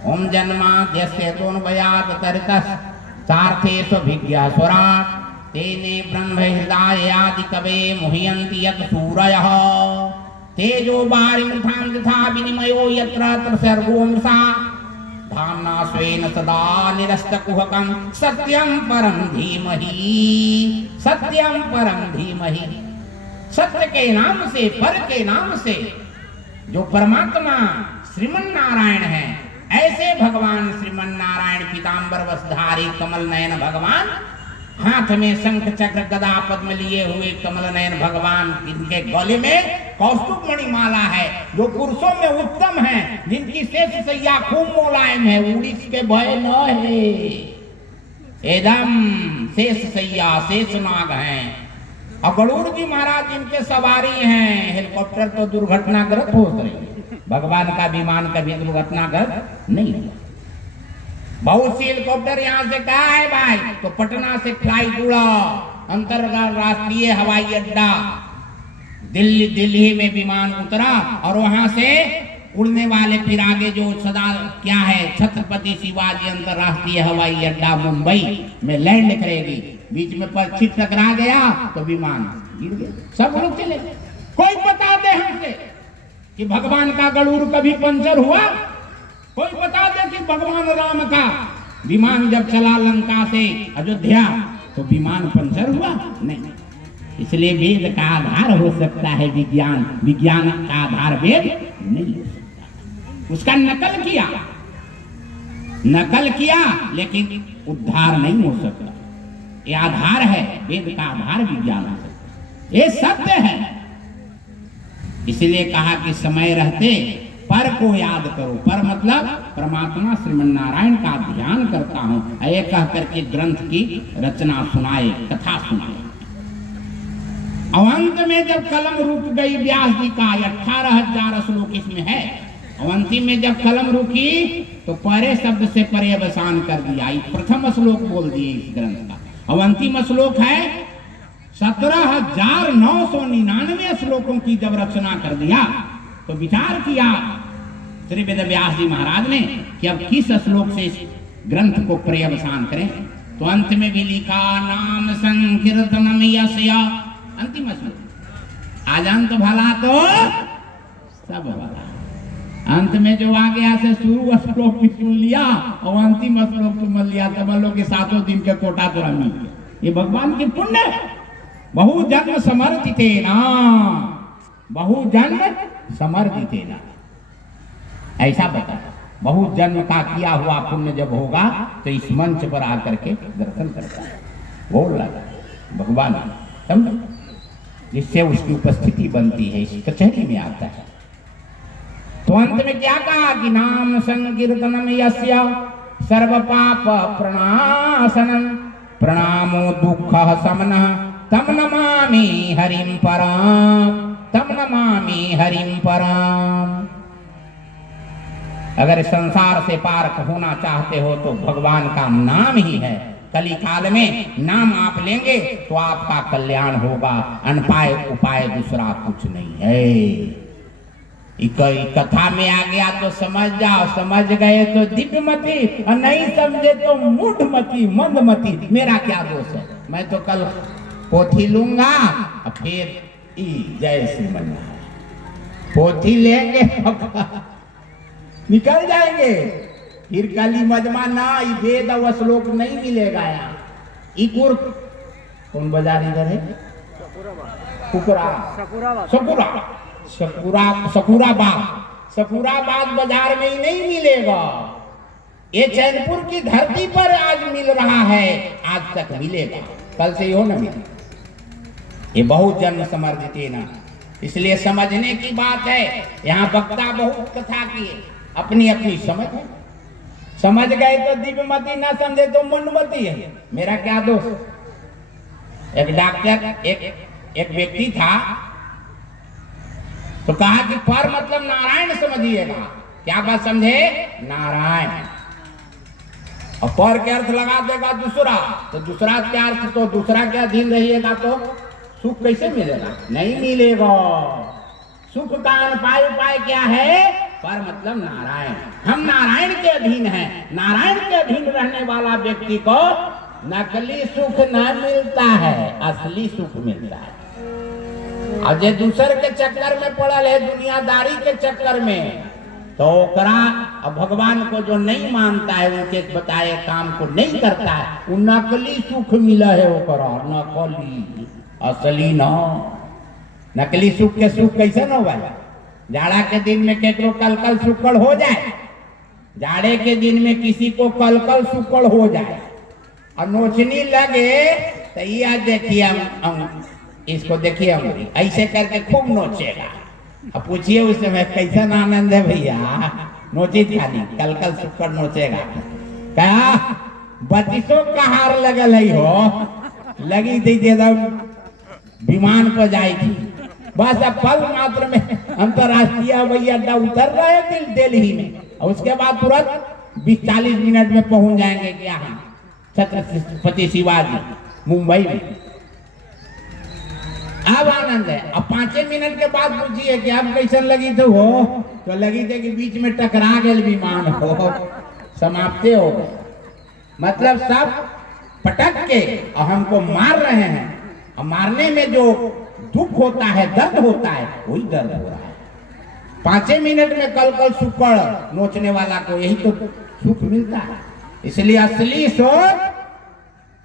ओम जन्माद्यस्य तोन्वयात् तरितश्चार्थेष्वभिज्ञास्वराट् तेने ब्रह्म हृदय आदि कवे मुह्यन्ति यत् सूरयः तेजो वारिमृथां यथा विनिमयो यत्र तत्र सर्गो मृषा धाम्ना स्वेन सदा निरस्तकुहकं सत्यं परं धीमहि। सत्यं परं धीमहि। सत्य के नाम से, पर के नाम से जो परमात्मा श्रीमन नारायण है, ऐसे भगवान श्रीमन नारायण पीताम्बर वस्त्रधारी कमल नयन भगवान, हाथ में शंख चक्र गदा पद्म लिए हुए कमल नयन भगवान, इनके गले में कौस्तुभ मणि माला है, जो पुरुषों में उत्तम है, जिनकी शेष सैया खूब मोलायम है, उड़ीस के भय न है, एकदम शेष सैया शेष नाग हैं। और गरुड़ जी महाराज जिनके सवारी हैं, हेलीकॉप्टर तो दुर्घटनाग्रस्त हो रही है, भगवान का विमान कभी दुर्घटनाग्रस्त नहीं हुआ। बहुत सी हेलीकॉप्टर यहाँ से कहा है भाई, तो पटना से फ्लाइट उड़ा, अंतरराष्ट्रीय हवाई अड्डा दिल्ली में विमान उतरा, और वहां से उड़ने वाले फिर आगे जो सदा क्या है, छत्रपति शिवाजी अंतरराष्ट्रीय हवाई अड्डा मुंबई में लैंड करेगी। बीच में पक्षी टकरा गया तो विमान गिर गया, सब लोग चले गए। कोई बता दे हमसे कि भगवान का गरुड़ कभी पंचर हुआ? कोई बता दे कि भगवान राम का विमान जब चला लंका से अयोध्या तो विमान पंचर हुआ? नहीं। इसलिए वेद का आधार हो सकता है विज्ञान, विज्ञान का आधार वेद नहीं हो सकता। उसका नकल किया लेकिन उद्धार नहीं हो सकता। ये आधार है, वेद का आधार विज्ञान हो सकता, ये सत्य है। इसलिए कहा कि समय रहते पर को याद करो। पर मतलब परमात्मा श्रीमन नारायण का ध्यान करता हूं, ये कह करके ग्रंथ की रचना सुनाए, कथा सुनाए। अवंत में जब कलम रुक गई व्यास जी का, 18,000 श्लोक इसमें है। अवंती में जब कलम रुकी तो परे शब्द से पर्यवसान कर दिया, प्रथम श्लोक बोल दिए इस ग्रंथ का। अवंती में श्लोक है 17,999 श्लोकों की जब रचना कर दिया तो विचार किया श्री वेद व्यास जी महाराज ने कि अब किस श्लोक से इस ग्रंथ को पर्यवसान करें। तो अंत में भी लिखा नाम संकीर्तनम यस्य, अंतिम श्लोक। आज अंत भला तो सब भला। अंत में जो आ गया से शुरू श्लोक भी सुन लिया और अंतिम श्लोक सुन लिया, तब लोग के 7 दिन के कोटा तो मिल गया। ये भगवान की पुण्य। बहु जन्म समर्पितेना, बहु जन्म समर्पितेना। ऐसा बताया। बहुत जन्म का किया हुआ पुण्य जब होगा तो इस मंच पर आकर के दर्शन करता है, बोल रहा है भगवान, समझो, जिससे उसकी उपस्थिति बनती है, इस कचहरी में आता है। तो अंत में क्या कहा कि नाम संकीर्तनम यस्य सर्व पाप प्रणाशनम प्रणामो दुख समनः तम नमामि हरिम पराम, तम नमामि हरिम पराम। अगर संसार से पार होना चाहते हो तो भगवान का नाम ही है। कली काल में नाम आप लेंगे तो आपका कल्याण होगा, अनपाय उपाय दूसरा कुछ नहीं है। कथा में आ गया तो समझ जाओ, समझ गए तो दिव्यमती, और नहीं समझे तो मूढ़मती मंदमती। मेरा क्या दोष है, मैं तो कल पोथी लूंगा और फिर जय श्री मन्नारायण पोथी लेंगे निकल जाएंगे, फिर कली मजमा ना वेद व श्लोक नहीं मिलेगा यहाँ। इकुर कौन बाजार इधर है, सकुराबाद बाजार में ही नहीं मिलेगा, ये चैनपुर की धरती पर आज मिल रहा है, आज तक मिलेगा, कल से हो न मिले। ये बहुत जन्म समर्जित है ना, इसलिए समझने की बात है। यहाँ वक्ता बहुत कथा की, अपनी अपनी समझ है। समझ गए तो दिव्यमती, ना समझे तो मंडमती है, मेरा क्या दोष। एक डॉक्टर एक व्यक्ति था तो कहा कि पर मतलब नारायण समझिएगा। क्या बात समझे, नारायण, और पर के अर्थ लगा देगा दूसरा, तो दूसरा क्या अर्थ, तो दूसरा के अधीन रहिएगा तो सुख कैसे मिलेगा, नहीं मिलेगा। सुख का उपाय क्या है, पर मतलब नारायण। हम नारायण के अधीन हैं, नारायण के अधीन रहने वाला व्यक्ति को नकली सुख न मिलता है, असली सुख मिलता है। और जो दूसर के चक्कर में पड़ल है, दुनियादारी के चक्कर में, तो ओकरा भगवान को जो नहीं मानता है, उनके बताए काम को नहीं करता है, वो नकली सुख मिला है ओकरा, नकली, असली न। नकली सुख के सुख कैसे न हुआ, जाड़ा के दिन में केकरो कलकल सुकड़ हो जाए, जाड़े के दिन में किसी को कलकल सुकड़ हो जाए और नोचनी लगे, तो ये देखिए इसको देखिए ऐसे करके खूब नोचेगा। अब पूछिए उस समय कैसा आनंद है भैया, नोची खाली कलकल सुकड़ नोचेगा। क्या बत्तीसों का हार लगल है हो, लगी थी एकदम विमान पर जाई थी, बस अब पल मात्र में अंतरराष्ट्रीय हवाई अड्डा उतर रहे थे दिल्ली में, और उसके बाद तुरंत 20-40 मिनट में पहुंच जाएंगे क्या हम छत्रपति शिवाजी मुंबई में। अब आनंद है। अब 5 मिनट के बाद पूछिए कि अब कैसन लगी तो हो, तो लगी थे कि बीच में टकरा गए विमान हो, समाप्ते हो गए, मतलब सब पटक के और हमको मार रहे हैं, और मारने में जो दुख होता है, दर्द होता है, वही दर्द हो रहा है। 5 मिनट में कल सुकड़ नोचने वाला को यही तो सुख मिलता है। इसलिए असली सुख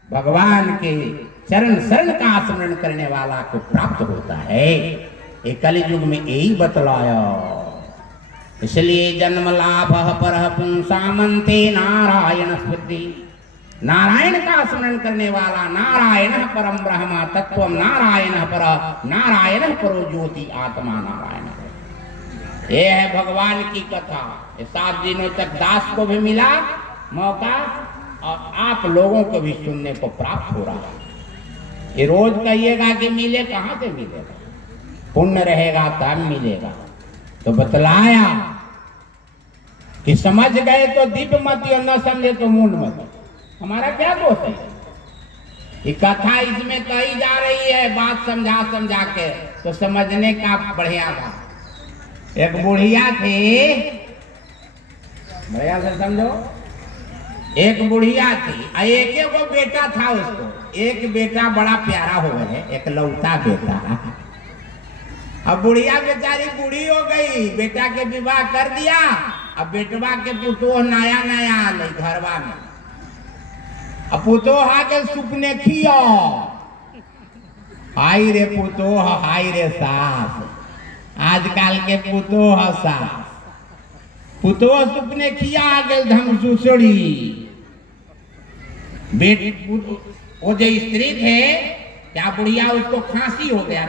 भगवान के चरण शरण का स्मरण करने वाला को प्राप्त होता है। एक कलियुग में यही बतलाया। इसलिए जन्म लाभ पर पुंसामंते नारायण स्मृति, नारायण का स्मरण करने वाला, नारायण परम ब्रह्म तत्व, नारायण परो ज्योति आत्मा नारायण। ये है भगवान की कथा। 7 दिनों तक दास को भी मिला मौका, और आप लोगों को भी सुनने को प्राप्त हो रहा है। ये रोज कहिएगा कि मिले, कहाँ से मिलेगा, पुण्य रहेगा तब मिलेगा। तो बतलाया कि समझ गए तो दिव्य मति, और न समझे तो मूढ़ मति। हमारा क्या दोष है, ये कथा इसमें कही जा रही है, बात समझा के तो समझने का बढ़िया था। एक बुढ़िया थी, बढ़िया से समझो, एक बुढ़िया थी, एक वो बेटा था उसको। एक बेटा बड़ा प्यारा हो गया, एक लौता बेटा। अब बुढ़िया बेचारी बूढ़ी हो गई, बेटा के विवाह कर दिया। अब बेटवा के पुतोह नया आ गई घरवा में। अब पुतोह आके सुपने खियो, हाय रे पुतोह, हाय रे सास, आजकल के पुतोह सास पुतवा सुपने किया आगे धम सुसड़ी बेटी वो जो स्त्री थे क्या बुढ़िया उसको खांसी हो गया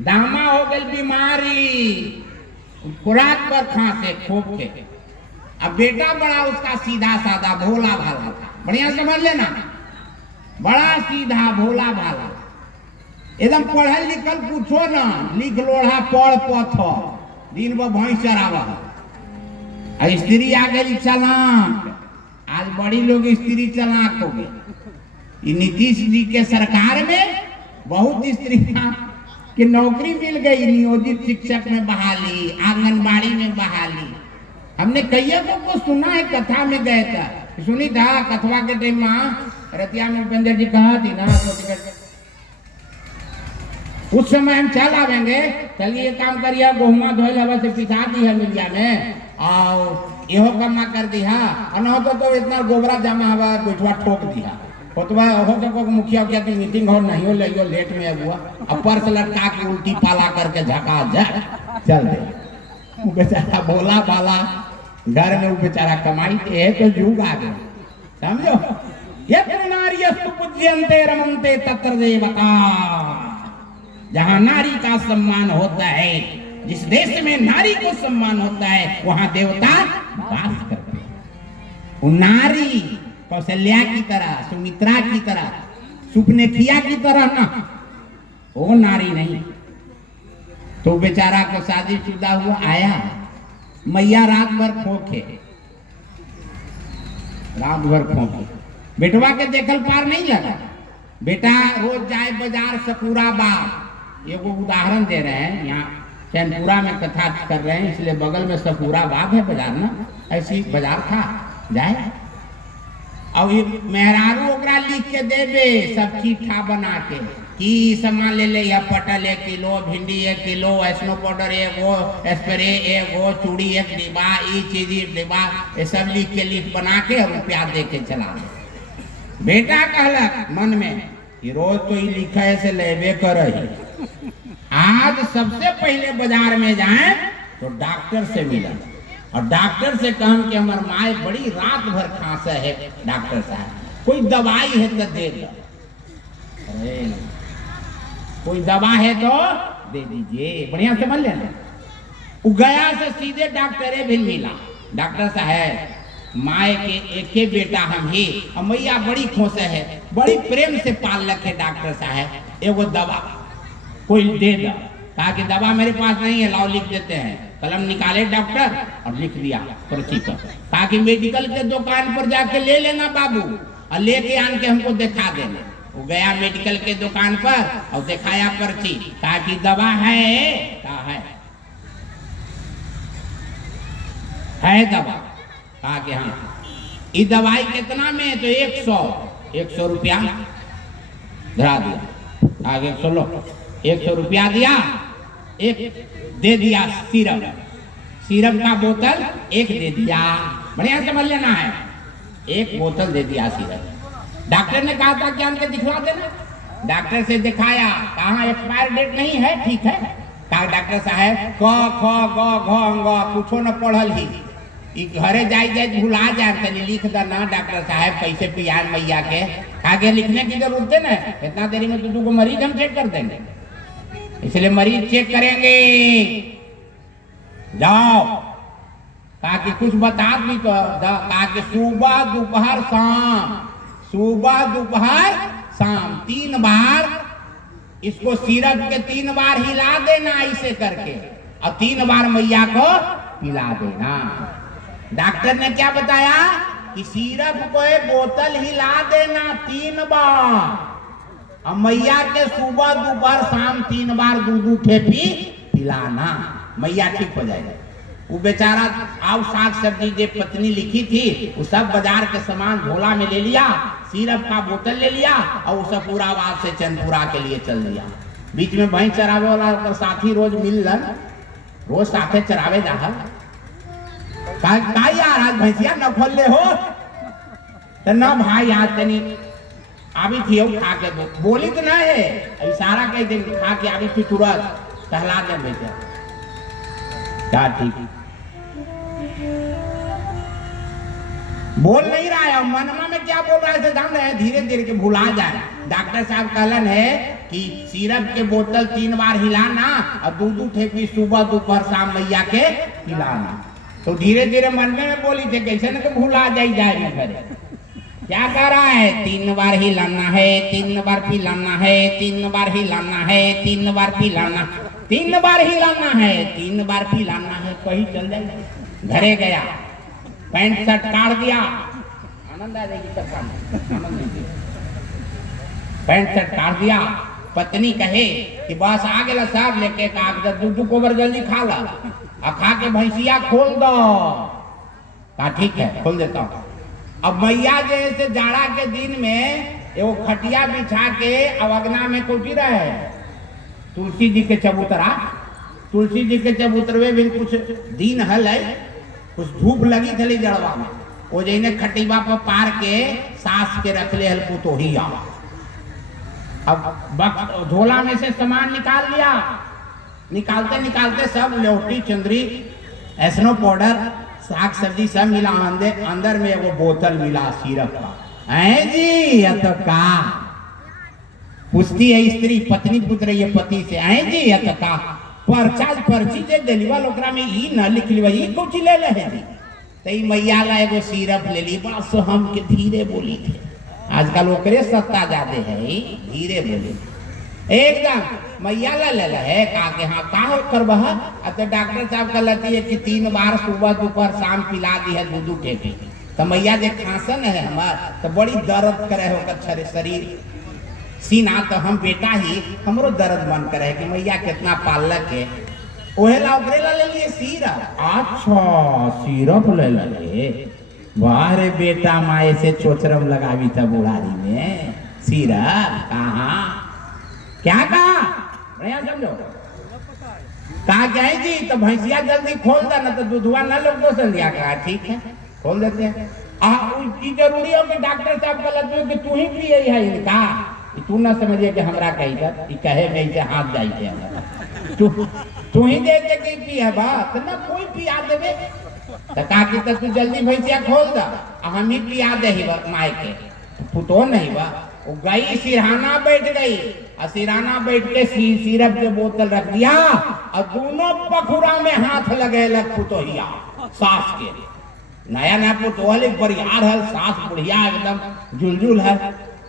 दामा हो गई बीमारी खुराक पर खांसे खोप के। अब बेटा बड़ा उसका सीधा साधा भोला भाला था, बढ़िया समझ लेना, बड़ा सीधा भोला भाला एकदम पढ़ल लिखल पूछो ना, लिख लोढ़ा पढ़ पथ दिन भर भैंस चरावा। स्त्री आ गई चलाक, आज बड़ी लोग स्त्री चलाक हो गए। नीतीश जी के सरकार में बहुत स्त्रियां की नौकरी मिल गई, नियोजित शिक्षक में बहाली, आंगनबाड़ी में बहाली। हमने कई को सुना है, कथा में गए था, सुनी था कथवा के टाइम में रतिया में उपेंद्र जी कहा थी ना, उस समय हम चल आवेंगे, चलिए काम करिए गेहूं धोल हवा से पिसा दी है मिलिया में और यहो कमा कर दिया और न हो तो इतना गोबरा जमा हवा बैठवा ठोक दिया होतवा हो तो मुखिया क्या की मीटिंग हो नहीं हो लियो लेट में हुआ और पर्स लटका के उल्टी पाला करके झका जा चल दे। वो बेचारा बोला बाला घर में वो बेचारा कमाई है तो जुग आ गया, समझो। यत्र नार्यस्तु पूज्यन्ते रमन्ते तत्र देवता, जहां नारी का सम्मान होता है, जिस देश में नारी को सम्मान होता है वहां देवता वास करते हैं। वो नारी कौशल्या की तरह, सुमित्रा की तरह, सुपनेखिया की तरह ना, वो नारी नहीं। तो बेचारा को शादीशुदा हुआ, आया मैया रात भर खोखे, रात भर खोखे, बेटवा के देखल पार नहीं लगा। बेटा रोज जाए बाजार सपूरा बाग, ये वो उदाहरण दे रहे हैं, यहाँ चैनपुरा में कथा कर रहे हैं इसलिए बगल में सपूरा बाग है बाजार ना, ऐसी बाजार था जाए और ये मेहरारू ओकरा लिख के देवे सब चिट्ठा बना के कि सामान ले ले, या पटल 1 किलो, भिंडी 1 किलो, स्नो पाउडर 1 स्प्रे 1 चूड़ी 1 डिब्बा, ये चीज 1 डिब्बा, ये सब लिख के लिख बना के रुपया दे के चला। बेटा कहलक मन में कि रोज तो ये लिखा ऐसे लेवे कर ही, आज सबसे पहले बाजार में जाए तो डॉक्टर से मिला और डॉक्टर से कहम कि हमार माए बड़ी रात भर खांसा है, डॉक्टर साहब कोई दवाई है तो दे दो। अरे कोई दवा है तो दे दीजिए, बढ़िया समझ लेना। वो गया से सीधे डॉक्टर भी मिला, डॉक्टर साहब माए के एक बेटा हम ही और मैया बड़ी खोसे है, बड़ी प्रेम से पाल रखे डॉक्टर साहब, एगो दवा कोई दे दो। कहा कि दवा मेरे पास नहीं है, लाओ लिख देते हैं। कलम निकाले डॉक्टर और लिख दिया पर्ची पर। कहा कि मेडिकल के दुकान पर जाके ले लेना बाबू और लेके आन के हमको दिखा देना। वो गया मेडिकल के दुकान पर और दिखाया पर्ची, कहा कि दवा है, कहा है दवा, कहा कि हाँ। ये दवाई कितना में? तो 100 रुपया धरा दिया, आगे 100 लो, 100 रुपया दिया, एक दे दिया सिरप का बोतल 1 दे दिया, बढ़िया समझ लेना है, 1 बोतल दे दिया सिरप। डॉक्टर ने कहा था कि हमको दिखवा देना, डॉक्टर से दिखाया, कहा एक्सपायर डेट नहीं है, ठीक है। कहा डॉक्टर साहब क ख ग घ कुछो न पढ़ल ही, घरे जाए भुला जाए तनी लिख देना डॉक्टर साहब कैसे पियान मैया के। आगे लिखने की जरूरत है ना, इतना देरी में तो 2 मरीज हम चेक कर देंगे, इसलिए मरीज चेक करेंगे। जाओ, कहा कि कुछ बता भी तो, कहा कि सुबह दोपहर शाम, सुबह दोपहर शाम 3 बार इसको सिरप के 3 बार हिला देना ऐसे करके और 3 बार मैया को पिला देना। डॉक्टर ने क्या बताया कि सिरप को बोतल हिला देना 3 बार और मैया के सुबह दोपहर शाम 3 बार दूध ठेपी पिलाना, मैया ठीक हो जाएगा। वो बेचारा आव साग सब्जी जो पत्नी लिखी थी वो सब बाजार के सामान झोला में ले लिया, सिरप का बोतल ले लिया और उसे पूरा बात से चंदपुरा के लिए चल दिया। बीच में भैंस चरावे वाला साथी रोज मिलन, रोज साथे चरावे जाहल, का यार आज भैंसिया न खोल ले हो तो न भाई आज तनी अभी थी खा के बोली तो ना है, इशारा कह दे खा के अभी थी तुरंत टहला दे भैया, क्या ठीक बोल नहीं रहा है, मनमा में क्या बोल रहा है जान रहे हैं, धीरे धीरे के भुला जाए। डॉक्टर साहब कहलन है कि सिरप के बोतल 3 बार हिलाना और दूध ठेपी सुबह दोपहर शाम मैया के पिलाना। तो धीरे धीरे मन में बोली थे कैसे न तो भुला जाए करे। क्या कह रहा है, 3 बार हिलाना है, 3 बार पिलाना है, 3 बार हिलाना है, 3 बार पिलाना, 3 बार हिलाना है, 3 बार पिलाना है। कहीं चल जाए, घरे गया, पैंट शर्ट काट दिया, आनंद आ जाएगी सबका, पैंट शर्ट काट दिया। पत्नी कहे कि बस आ गया साहब, लेके कागज दूध गोबर जल्दी खा ला, और खा के भैंसिया खोल दो। कहा ठीक है खोल देता हूँ। अब मैया जैसे जाड़ा के दिन में एगो खटिया बिछा के अवगना में कोची रहे, तुलसी जी के चबूतरा, तुलसी जी के चबूतरवे भी कुछ दिन हल है, कुछ धूप लगी थी जड़वा में, वो जैने खटिबा पर पार के सास के रख ले हल्कू तो ही आ। अब झोला में से सामान निकाल लिया, निकालते निकालते सब लौटी चंदरी एस्नो पाउडर साग सब्जी सब मिला, अंदर में वो बोतल मिला सिरप का। है जी या तो का पूछती है स्त्री, पत्नी पूछ रही है पति से, है जी या तो का पर्ची जे दिलवा लोकरा में ई न लिख लिवा, ई कुछ ले ले है जी। तई मैया ला एगो सिरप ले ली, बस हम के धीरे बोली थे, आजकल ओकरे सत्ता ज्यादा है, धीरे बोली एकदम। मैया ला ले है का के हाँ का हो करबह। अब तो डॉक्टर साहब का लती है कि 3 बार सुबह दोपहर शाम पिला दी है दूध ठेपी। तो मैया जे खांसन है हमार तो बड़ी दर्द करे होकर शरीर सीना, तो हम बेटा ही हमरो दर्द मन करे कि मैया कितना पालक है, ओहे ला ओकरे ला ले लिए सिरप। अच्छा सिरप ले ले, वाह रे बेटा, माए से चोचरम लगावी था बुढ़ारी में, सिरप कहाँ क्या कहा समझो कहा गए जी। तो भैंसिया जल्दी खोल दे ना तो दूधवा न लोग तो संध्या कहा ठीक है खोल देते हैं। जरूरी हो कि डॉक्टर साहब गलत हो कि तू ही पिए है इनका, तू ना समझिए कि हमरा कही कहे में इसे हाथ जाइए, तू ही दे दे के पिए बात ना कोई पिया देवे। तो कहा कि तू जल्दी भैंसिया खोल दा, हम ही पिया दे ही माए के पुतो नहीं बा। वो गई सिरहाना बैठ गई, और सिरहाना बैठ के सिरप के बोतल रख दिया, और दोनों पखुरा में हाथ लगे लग पुतोहिया सास के। नया नया पुतोहल बरियार है, सास बुढ़िया एकदम झुलझुल है,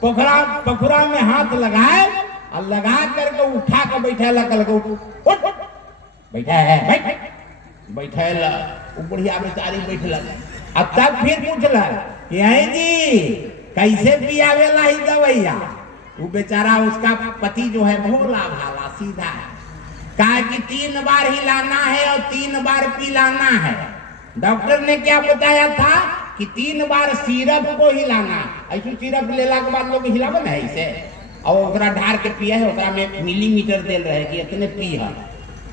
पखुरा में हाथ लगाए और लगा करके उठा के बैठे लग बैठा है बैठे वो बुढ़िया बेचारी बैठ लग। अब तब फिर पूछल कि जी कैसे पियावेला ही दवैया। वो बेचारा उसका पति जो है भोला भाला सीधा है, कहा कि 3 बार हिलाना है और 3 बार पिलाना है। डॉक्टर ने क्या बताया था कि 3 बार सिरप को हिलाना, ऐसे सिरप लेला के बाद लोग हिलावे ना ऐसे, और ओकरा ढार के पिया है, ओकरा में मिलीमीटर दे रहे कि इतने पी है।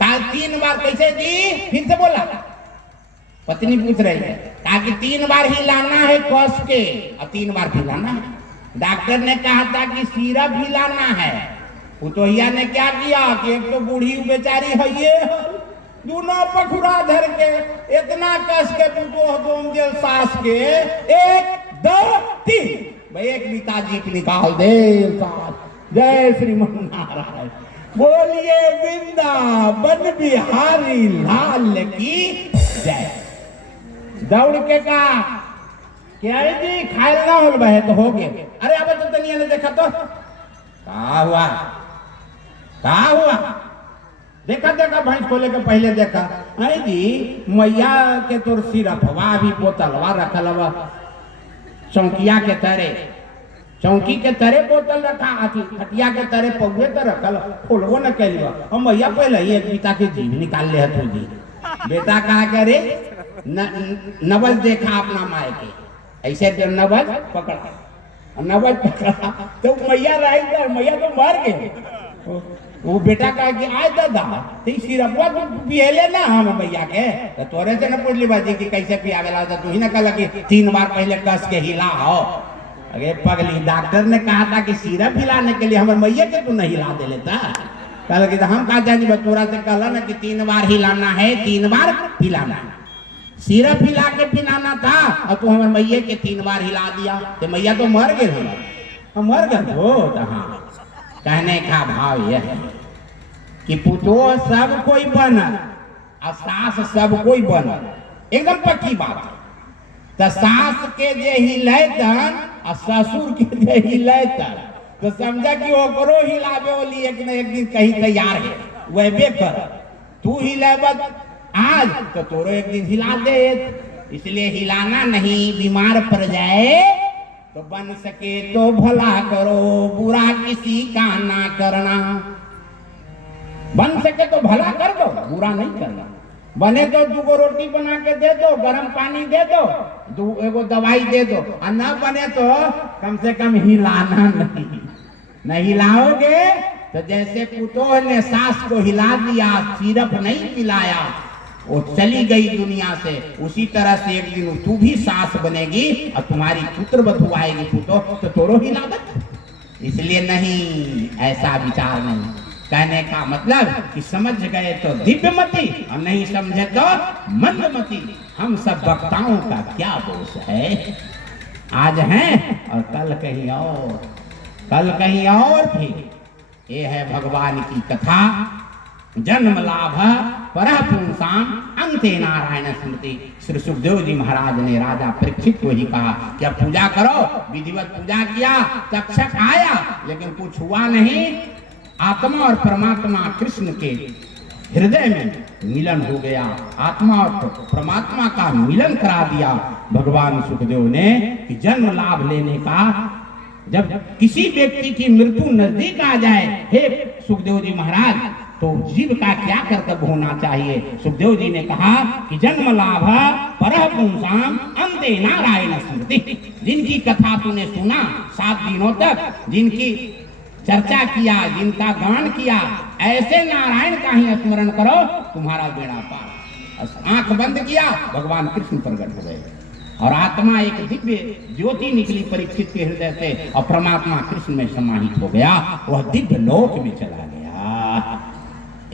कहा 3 बार कैसे दी, फिर से बोला, पत्नी पूछ रही है, कहा कि 3 बार हिलाना है कस के और 3 बार पिलाना है। डॉक्टर ने कहा था कि सिरप हिलाना है, पुतोहिया ने क्या किया कि एक तो बूढ़ी बेचारी है ये दोनों पखुरा धर के इतना कस के पुतोह दोम दिल सास के 1 2 3 भाई एक बीता जीप निकाल दे सास। जय श्रीमन नारायण, बोलिए वृंदावन बिहारी लाल की जय। दौड़ के का क्या है जी खायल ना हो बहे तो हो गए। अरे अब तो तनिया ने देखा तो कहा हुआ देखा भैंस खोले के पहले देखा, अरे जी मैया के तोर सिरपवा भी बोतलवा रखल बा चौकिया के तरे, चौकी के तरे बोतल रखा, खटिया के तरे पौवे तो रखल, खोलबो न कैलिबा। हम मैया पहले ही एक पिता के जीभ निकाल ले तू जी। बेटा कहा करे नवल देखा अपना माए के, ऐसे जब नवल पकड़ा तो मैया रह मैया तो मर गए। वो बेटा कहा कि आए दादा तो सिरपवा तो पियले ना हम मैया के, तो तोरे से न पूछ ली बाजी कि कैसे पियावेला, तू ही ना कहला कि 3 बार पहले कस के हिला हो। अरे पगली, डॉक्टर ने कहा था कि सिरप हिलाने के लिए हमारे मैया के तू नहीं हिला दे लेता। कहला कि हम कहा जाए तोरा से कहला ना कि 3 बार हिलाना है 3 बार पिलाना। सिर्फ हिला के पिलाना था और तू हमारे मैया के 3 बार हिला दिया तो मैया तो मर गए, हम मर गए हो। हाँ, कहने का भाव यह है कि पुतो सब कोई बनल और सास सब कोई बनल, एकदम पक्की बात है। तो सास के जे हिलैतन और ससुर के जे हिलैतन तो समझा कि ओकरो हिलावे वाली एक न एक दिन कहीं तैयार है, वह कर तू हिलावत आज तो तोरो एक दिन हिला दे। इसलिए हिलाना नहीं, बीमार पड़ जाए तो बन सके तो भला करो, बुरा किसी का ना करना। बन सके तो भला कर दो, बुरा नहीं करना। बने तो 2 रोटी बना के दे दो, गर्म पानी दे दो, एगो दवाई दे दो, और न बने तो कम से कम हिलाना नहीं हिलाओगे तो जैसे पुतोह ने सास को हिला दिया, सिरप नहीं पिलाया, वो चली गई दुनिया से, उसी तरह से एक दिन तू भी सास बनेगी और तुम्हारी पुत्र बधू आएगी पुतोह तो तोरो हिला दे। इसलिए नहीं, ऐसा विचार नहीं। कहने का मतलब कि समझ गए तो दिव्यमती और नहीं समझे तो मंदमती। हम सब वक्ताओं का क्या दोष है, आज हैं और कल कहीं और, कल कहीं और थी। ये है भगवान की कथा। जन्म लाभ परः पुंसाम अंते नारायण स्मृति। श्री सुखदेव जी महाराज ने राजा परीक्षित को ही कहा कि अब पूजा करो। विधिवत पूजा किया, तक्षक आया लेकिन कुछ हुआ नहीं। आत्मा और परमात्मा कृष्ण के हृदय में मिलन हो गया, आत्मा और परमात्मा का मिलन करा दिया भगवान सुखदेव ने। कि जन्म लाभ लेने का, जब किसी व्यक्ति की मृत्यु नजदीक आ जाए, हे सुखदेव जी महाराज, तो जीव का क्या कर्तव्य होना चाहिए। सुखदेव जी ने कहा कि जन्म लाभ परः पुंसाम अंते नारायण स्मृति। जिनकी कथा तूने सुना 7 दिनों तक, जिनकी चर्चा किया, जिनका गान किया, ऐसे नारायण का ही स्मरण करो, तुम्हारा बेड़ा पार। आंख बंद किया, भगवान कृष्ण प्रकट हो गए और आत्मा एक दिव्य ज्योति निकली परीक्षित के हृदय से और परमात्मा कृष्ण में समाहित हो गया, वह दिव्य लोक में चला गया।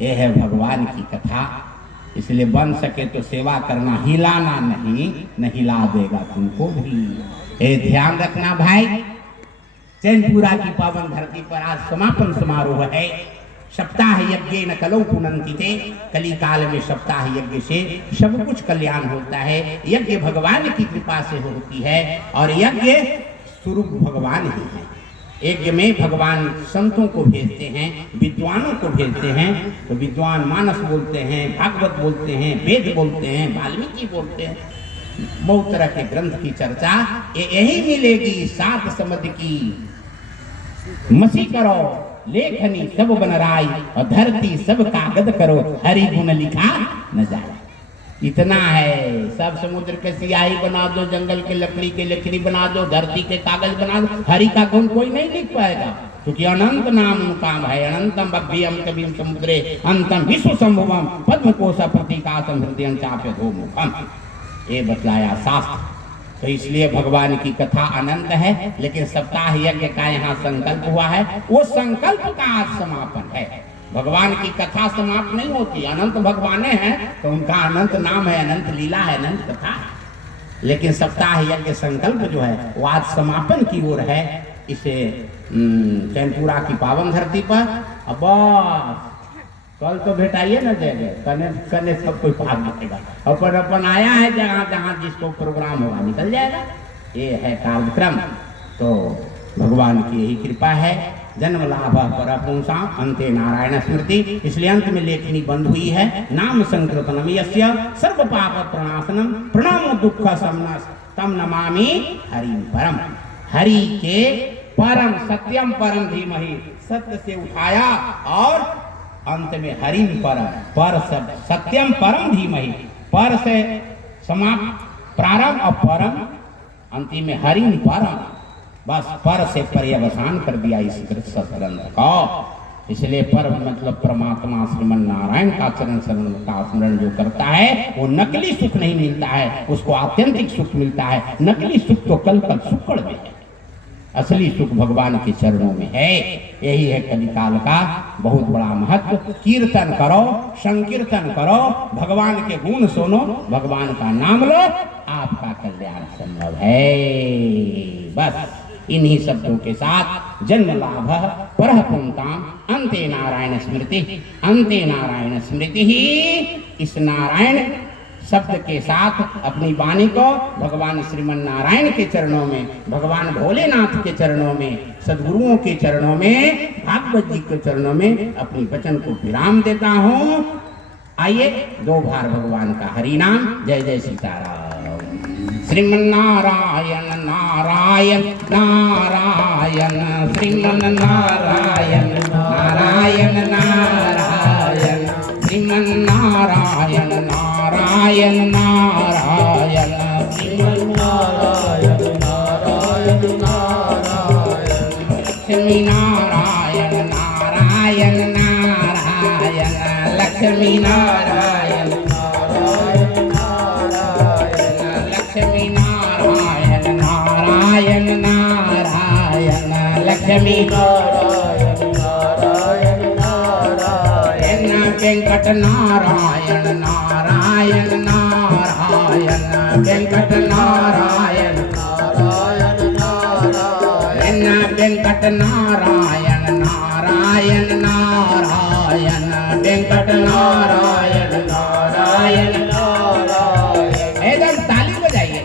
यह है भगवान की कथा। इसलिए बन सके तो सेवा करना, हिलाना नहीं, न हिला देगा तुमको भी। ये ध्यान रखना भाई। चैनपुरा की पावन धरती पर आज समापन समारोह है। सप्ताह यज्ञ न कलो पुनंतिते। कली काल में सप्ताह यज्ञ से सब कुछ कल्याण होता है। यज्ञ भगवान की कृपा से होती है और यज्ञ स्वरूप भगवान ही है। यज्ञ में भगवान संतों को भेजते हैं, विद्वानों को भेजते हैं। तो विद्वान मानस बोलते हैं, भागवत बोलते हैं, वेद बोलते हैं, वाल्मीकि बोलते हैं, बहुत तरह के ग्रंथ की चर्चा यही मिलेगी। 7 समुद्र की मसी करो, लेखनी सब बनराई और धरती सब कागज करो, हरि गुण लिखा न जाए। इतना है। सब समुद्र के सियाही बना दो, जंगल के लकड़ी के लकड़ी बना दो, धरती के कागज बना दो, हरि का गुण कोई नहीं लिख पाएगा, क्योंकि अनंत नाम उनका है। अनंतम भव्यम कविम समुद्रे अंतम विश्व संभवम पद्म कोश प्रतीकासम हृदयं चाप्य धो मुखम। ये बतलाया शास्त्र। तो इसलिए भगवान की कथा अनंत है। लेकिन सप्ताह यज्ञ का यहाँ संकल्प हुआ है, वो संकल्प का आज समापन है। भगवान की कथा समाप्त नहीं होती। अनंत भगवान हैं तो उनका अनंत नाम है, अनंत लीला है, अनंत कथा है। लेकिन सप्ताह यज्ञ संकल्प जो है वो आज समापन की ओर है। इसे चैनपुरा की पावन धरती पर अब कल तो भेटाइए न देंगे, कने सब कोई भाग निकलेगा। अपन अपन आया है, जहाँ जहाँ जिसको प्रोग्राम होगा निकल जाएगा। ये है कार्यक्रम। तो भगवान की यही कृपा है। जन्म लाभ परः पुंसाम अंते नारायण स्मृति। इसलिए अंत में लेखनी बंद हुई है। नाम संकीर्तनम यस्य सर्व पाप प्रणाशनम प्रणामो दुख शमनः तम नमामि हरि परम। हरि के परम सत्यम परम धीमहि, सत्य से उठाया और अंत में हरि परम, पर सत्यम परम धीमहि, पर से समाप्त प्रारंभ और परम अंतिम में हरि परम। बस पर से पर्यवसान कर दिया इस ग्रंथ का। इसलिए पर मतलब परमात्मा श्रीमन नारायण का चरण शरण का स्मरण जो करता है वो नकली सुख नहीं मिलता है, उसको आत्यंतिक सुख मिलता है। नकली सुख तो कल कल सुखड़ में है। असली सुख भगवान के चरणों में है। यही है कलिकाल का बहुत बड़ा महत्व। कीर्तन करो, संकीर्तन करो, भगवान के गुण सुनो, भगवान का नाम लो, आपका कल्याण संभव है। बस इन्हीं शब्दों के साथ जन्म लाभ परः पुंताम अंते नारायण स्मृति, अंते नारायण स्मृति ही, इस नारायण शब्द के साथ अपनी वाणी को भगवान श्रीमन नारायण के चरणों में, भगवान भोलेनाथ के चरणों में, सदगुरुओं के चरणों में, भागवत जी के चरणों में अपनी वचन को विराम देता हूँ। आइए दो बार भगवान का हरि नाम, जय जय सीताराम। श्रीमन नारायण नारायण नारायण, श्रीमन नारायण नारायण नारायण, श्रीमन नारायण नारायण नारायण, श्रीमन नारायण नारायण नारायण, लक्ष्मी नारायण नारायण नारायण, लक्ष्मी नारायण नारायण नारायण, लक्ष्मी नारायण नारायण नारायण, लक्ष्मी नारायण नारायण नारायण, वेंकट नारायण नारायण नारायण, वेंकट नारायण नारायण नारायण, वेंकट नारायण नारायण नारायण, वेंकट नारायण नारायण नारायण। एकदम ताली बजाइए,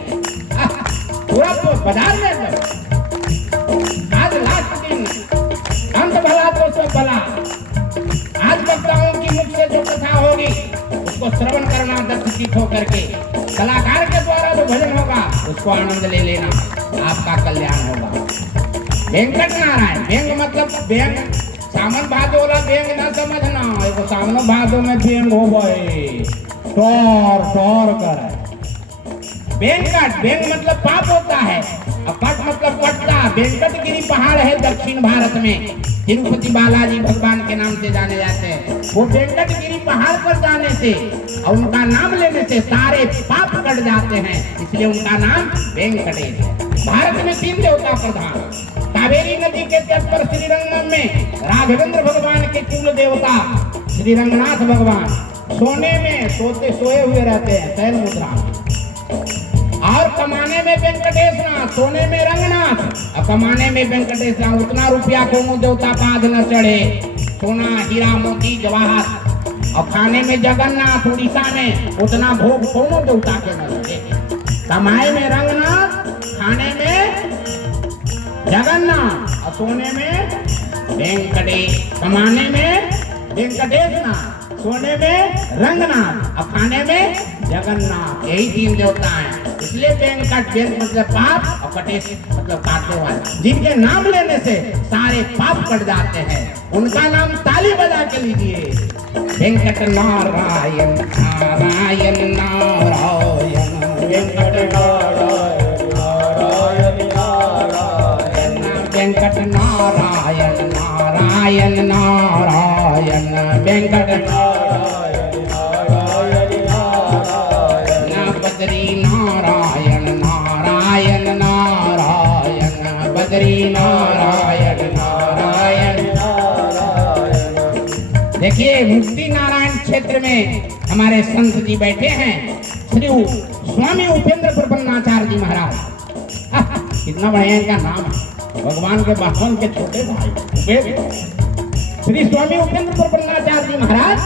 पूरा बाजार में आज लास्ट दिन, अंत भला तो सब भला। आज वक्ताओं की मुख से जो कथा होगी उसको श्रवण करना दत्तचित होकर के, कलाकार के द्वारा जो भजन होगा उसको आनंद ले लेना, आपका कल्याण होगा। वेंकट नारायण, व्यंग मतलब व्यंग, सामन भादो वाला व्यंग न समझना, एगो सामनो भादो में व्यंग हो गए, टोर टोर कर। वेंकट, व्यंग मतलब पाप होता है, और कट मतलब कटता। वेंकटगिरी पहाड़ है दक्षिण भारत में, तिरुपति बालाजी भगवान के नाम से जाने जाते हैं। वो वेंकटगिरी पहाड़ पर जाने से और उनका नाम लेने से सारे पाप कट जाते हैं, इसलिए उनका नाम वेंकटेश है। भारत में 3 देवता प्रधान, कावेरी नदी के तट पर श्रीरंगम में राघवेंद्र भगवान के कुल देवता श्री रंगनाथ भगवान सोने में सोए हुए रहते हैं, शैल मुद्रा। और कमाने में वेंकटेशनाथ, सोने में रंगनाथ, और कमाने में वेंकटेशनाथ। उतना रुपया कोनो देवता पाद न चढ़े, सोना हीरा मोती जवाहर। और खाने में जगन्नाथ, उड़ीसा में उतना भोग कोनो देवता के न लगे। कमाए में रंगनाथ, खाने में जगन्नाथ, और सोने में वेंकटेश। कमाने में वेंकटेशनाथ, सोने में रंगनाथ, और खाने में जगन्नाथ। यही 3 देवता हैं। इसलिए वेंकट, वेंकट मतलब पाप, और कटेश मतलब काटने वाला। जिनके नाम लेने से सारे पाप कट जाते हैं, उनका नाम ताली बजा के लीजिए। वेंकट नारायण नारायण नारायण, वेंकट नारायण नारायण नारायण, वेंकट नारायण नारायण नारायण, वेंकट नारायण नारायण नारायण, बद्री नारायण नारायण नारायण, बद्री नारायण नारायण नारायण। देखिए मुक्ति नारायण क्षेत्र में हमारे संत जी बैठे हैं, श्री स्वामी उपेंद्र प्रपन्नाचार्य जी महाराज। कितना बढ़िया इनका नाम है, भगवान के बहन के छोटे भाई उपेंद्र। श्री स्वामी उपेंद्र प्रपन्नाचार्य जी महाराज,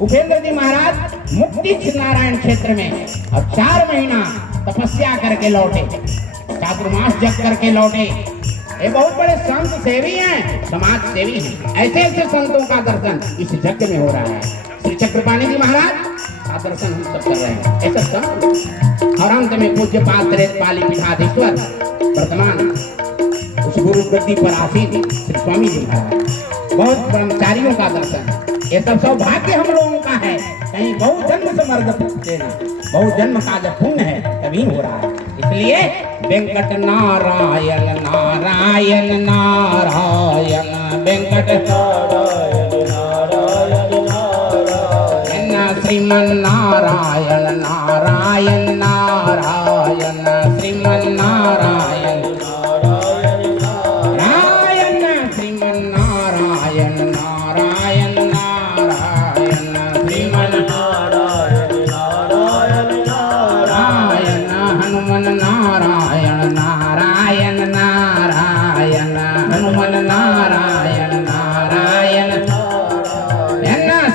उपेंद्र जी महाराज मुक्ति नारायण क्षेत्र में और 4 महीना तपस्या करके लौटे, चातुर्मास जग करके लौटे। ये बहुत बड़े संत सेवी हैं, समाज सेवी हैं। ऐसे ऐसे संतों का दर्शन इस जग में हो रहा है। श्री चक्रपाणी जी महाराज का दर्शन हम सब कर रहे हैं, ऐसा संत। और अंत में पूज्य पात्र पाली पीठाधीश्वर वर्तमान उस गुरु गद्दी पर आसीन श्री स्वामी जी महाराज, बहुत ब्रह्मचारियों का दर्शन। ये सब सौभाग्य हम लोगों का है। कहीं बहु जन्म से मर्द देना, बहु जन्म का जब पुण्य है तभी हो रहा है। इसलिए वेंकट नारायण नारायण नारायण, वेंकट नारायण नारायण नारायण, श्रीमन नारायण नारायण नारायण, श्रीमन नारायण नारायण नारायण नारायण नारायण श्रीमन नारायण नारायण नारायण हनुमन नारायण नारायण नारायण हनुमन नारायण नारायण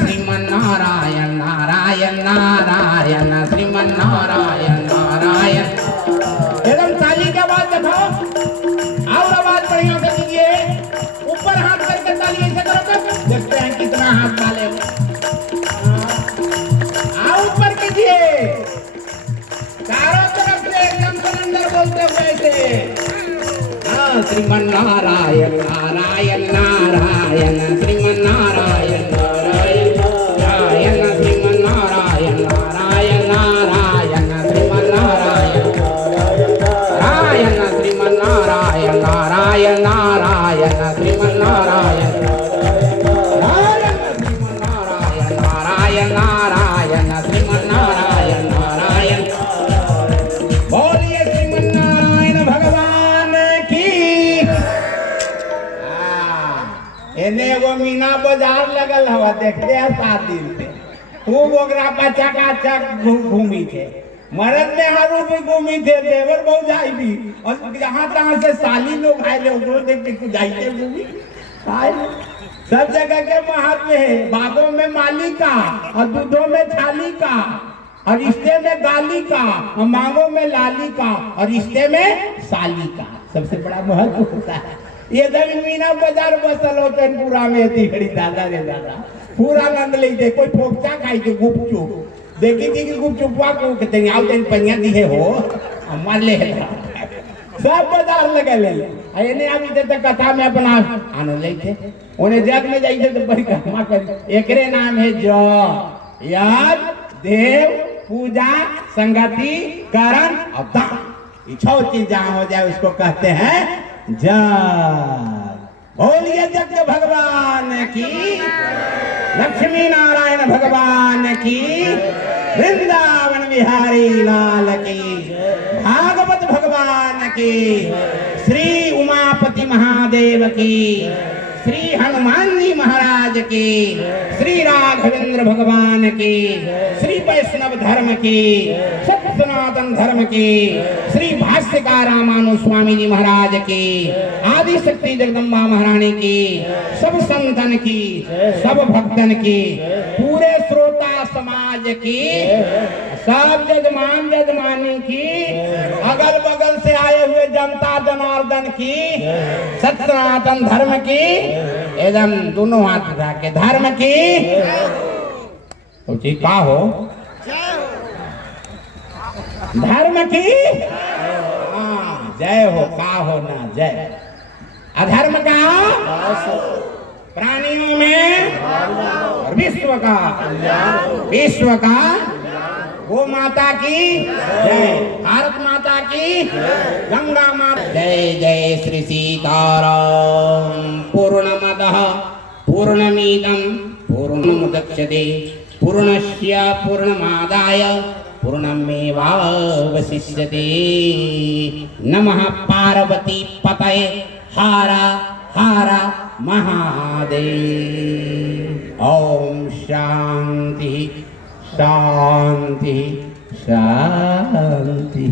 श्रीमन नारायण नारायण नारायण श्रीमन नारायण नारायण। एकदम ताली की आवाज दिखाओ और आवाज बढ़िया से दीजिए। ऊपर हाथ करके ताली ऐसे करो तो देखते हैं कितना हाथ डाले। ऊपर कीजिए चारों तरफ से एकदम सुंदर बोलते हुए ऐसे। श्रीमन नारायण नारायण नारायण श्रीमन नारायण नारायण नारायण श्रीमन नारायण नारायण नारायण श्रीमन नारायण नारायण श्रीमन नारायण नारायण नारायण श्रीमन नारायण नारायण नारायण श्रीमन नारायण नारायण। बोलिए श्रीमन नारायण भगवान की। एने वो मीना बाजार लगल हवा देखते हैं 7 दिन से खूब ओकरा बच्चा का चक घूमी थे। मरद में हरू भी घूमी थे, देवर बहु जाई भी और जहाँ तहाँ से साली लोग आए ओकरो देख के कुछ जाइते घूमी। सब जगह के महत्व है। बागों में माली का और दूधों में थाली का और रिश्ते में गाली का और मांगों में लाली का और रिश्ते में साली का सबसे बड़ा महत्व होता है। ये जब मीना बाजार बसल होते पूरा में थी खड़ी दादा रे दादा पूरा आनंद लेते। कोई फोकचा खाई के गुपचुप देखी थी कि गुपचुपवा को कहते आओ तेन पनिया दिए हो मार ले सब बाजार लगे ले एने आवी थे तो कथा में अपना आनंद लेते। उन्हें जग में जाइए तो परिक्रमा कर एकरे नाम है जो याद देव पूजा संगति करण और दान। ये 6 चीज जहाँ हो जाए उसको कहते हैं जग। बोलिए जग भगवान की, लक्ष्मी नारायण भगवान की, वृंदावन बिहारी लाल की, भागवत भगवान की, श्री उमापति महादेव की, श्री हनुमान जी महाराज की, श्री राघवेंद्र भगवान की, श्री वैष्णव धर्म की, सत सनातन धर्म की, श्री भाष्यकार रामानु स्वामी जी महाराज की, आदि शक्ति जगदम्बा महारानी की, सब संतन की, सब भक्तन की, पूरे श्रोता समाज की, सब जजमान जजमानी की, अगल बगल से आए हुए जनता जनार्दन की, सत सनातन धर्म की, एकदम दोनों हाथ उठा के धर्म की तो का हो धर्म की जय हो का हो ना जय। अधर्म का प्राणियों में और विश्व का गो माता की जय, भारत माता की, गंगा माता जय। जय श्री सीताराम। पूर्णमदः पूर्णमिदं पूर्णमुदच्यते पूर्णस्य पूर्णमादाय पूर्णमेवावशिष्यते। नमः पार्वती पतये हर हर महादेव। ओम शांति शांति शांति।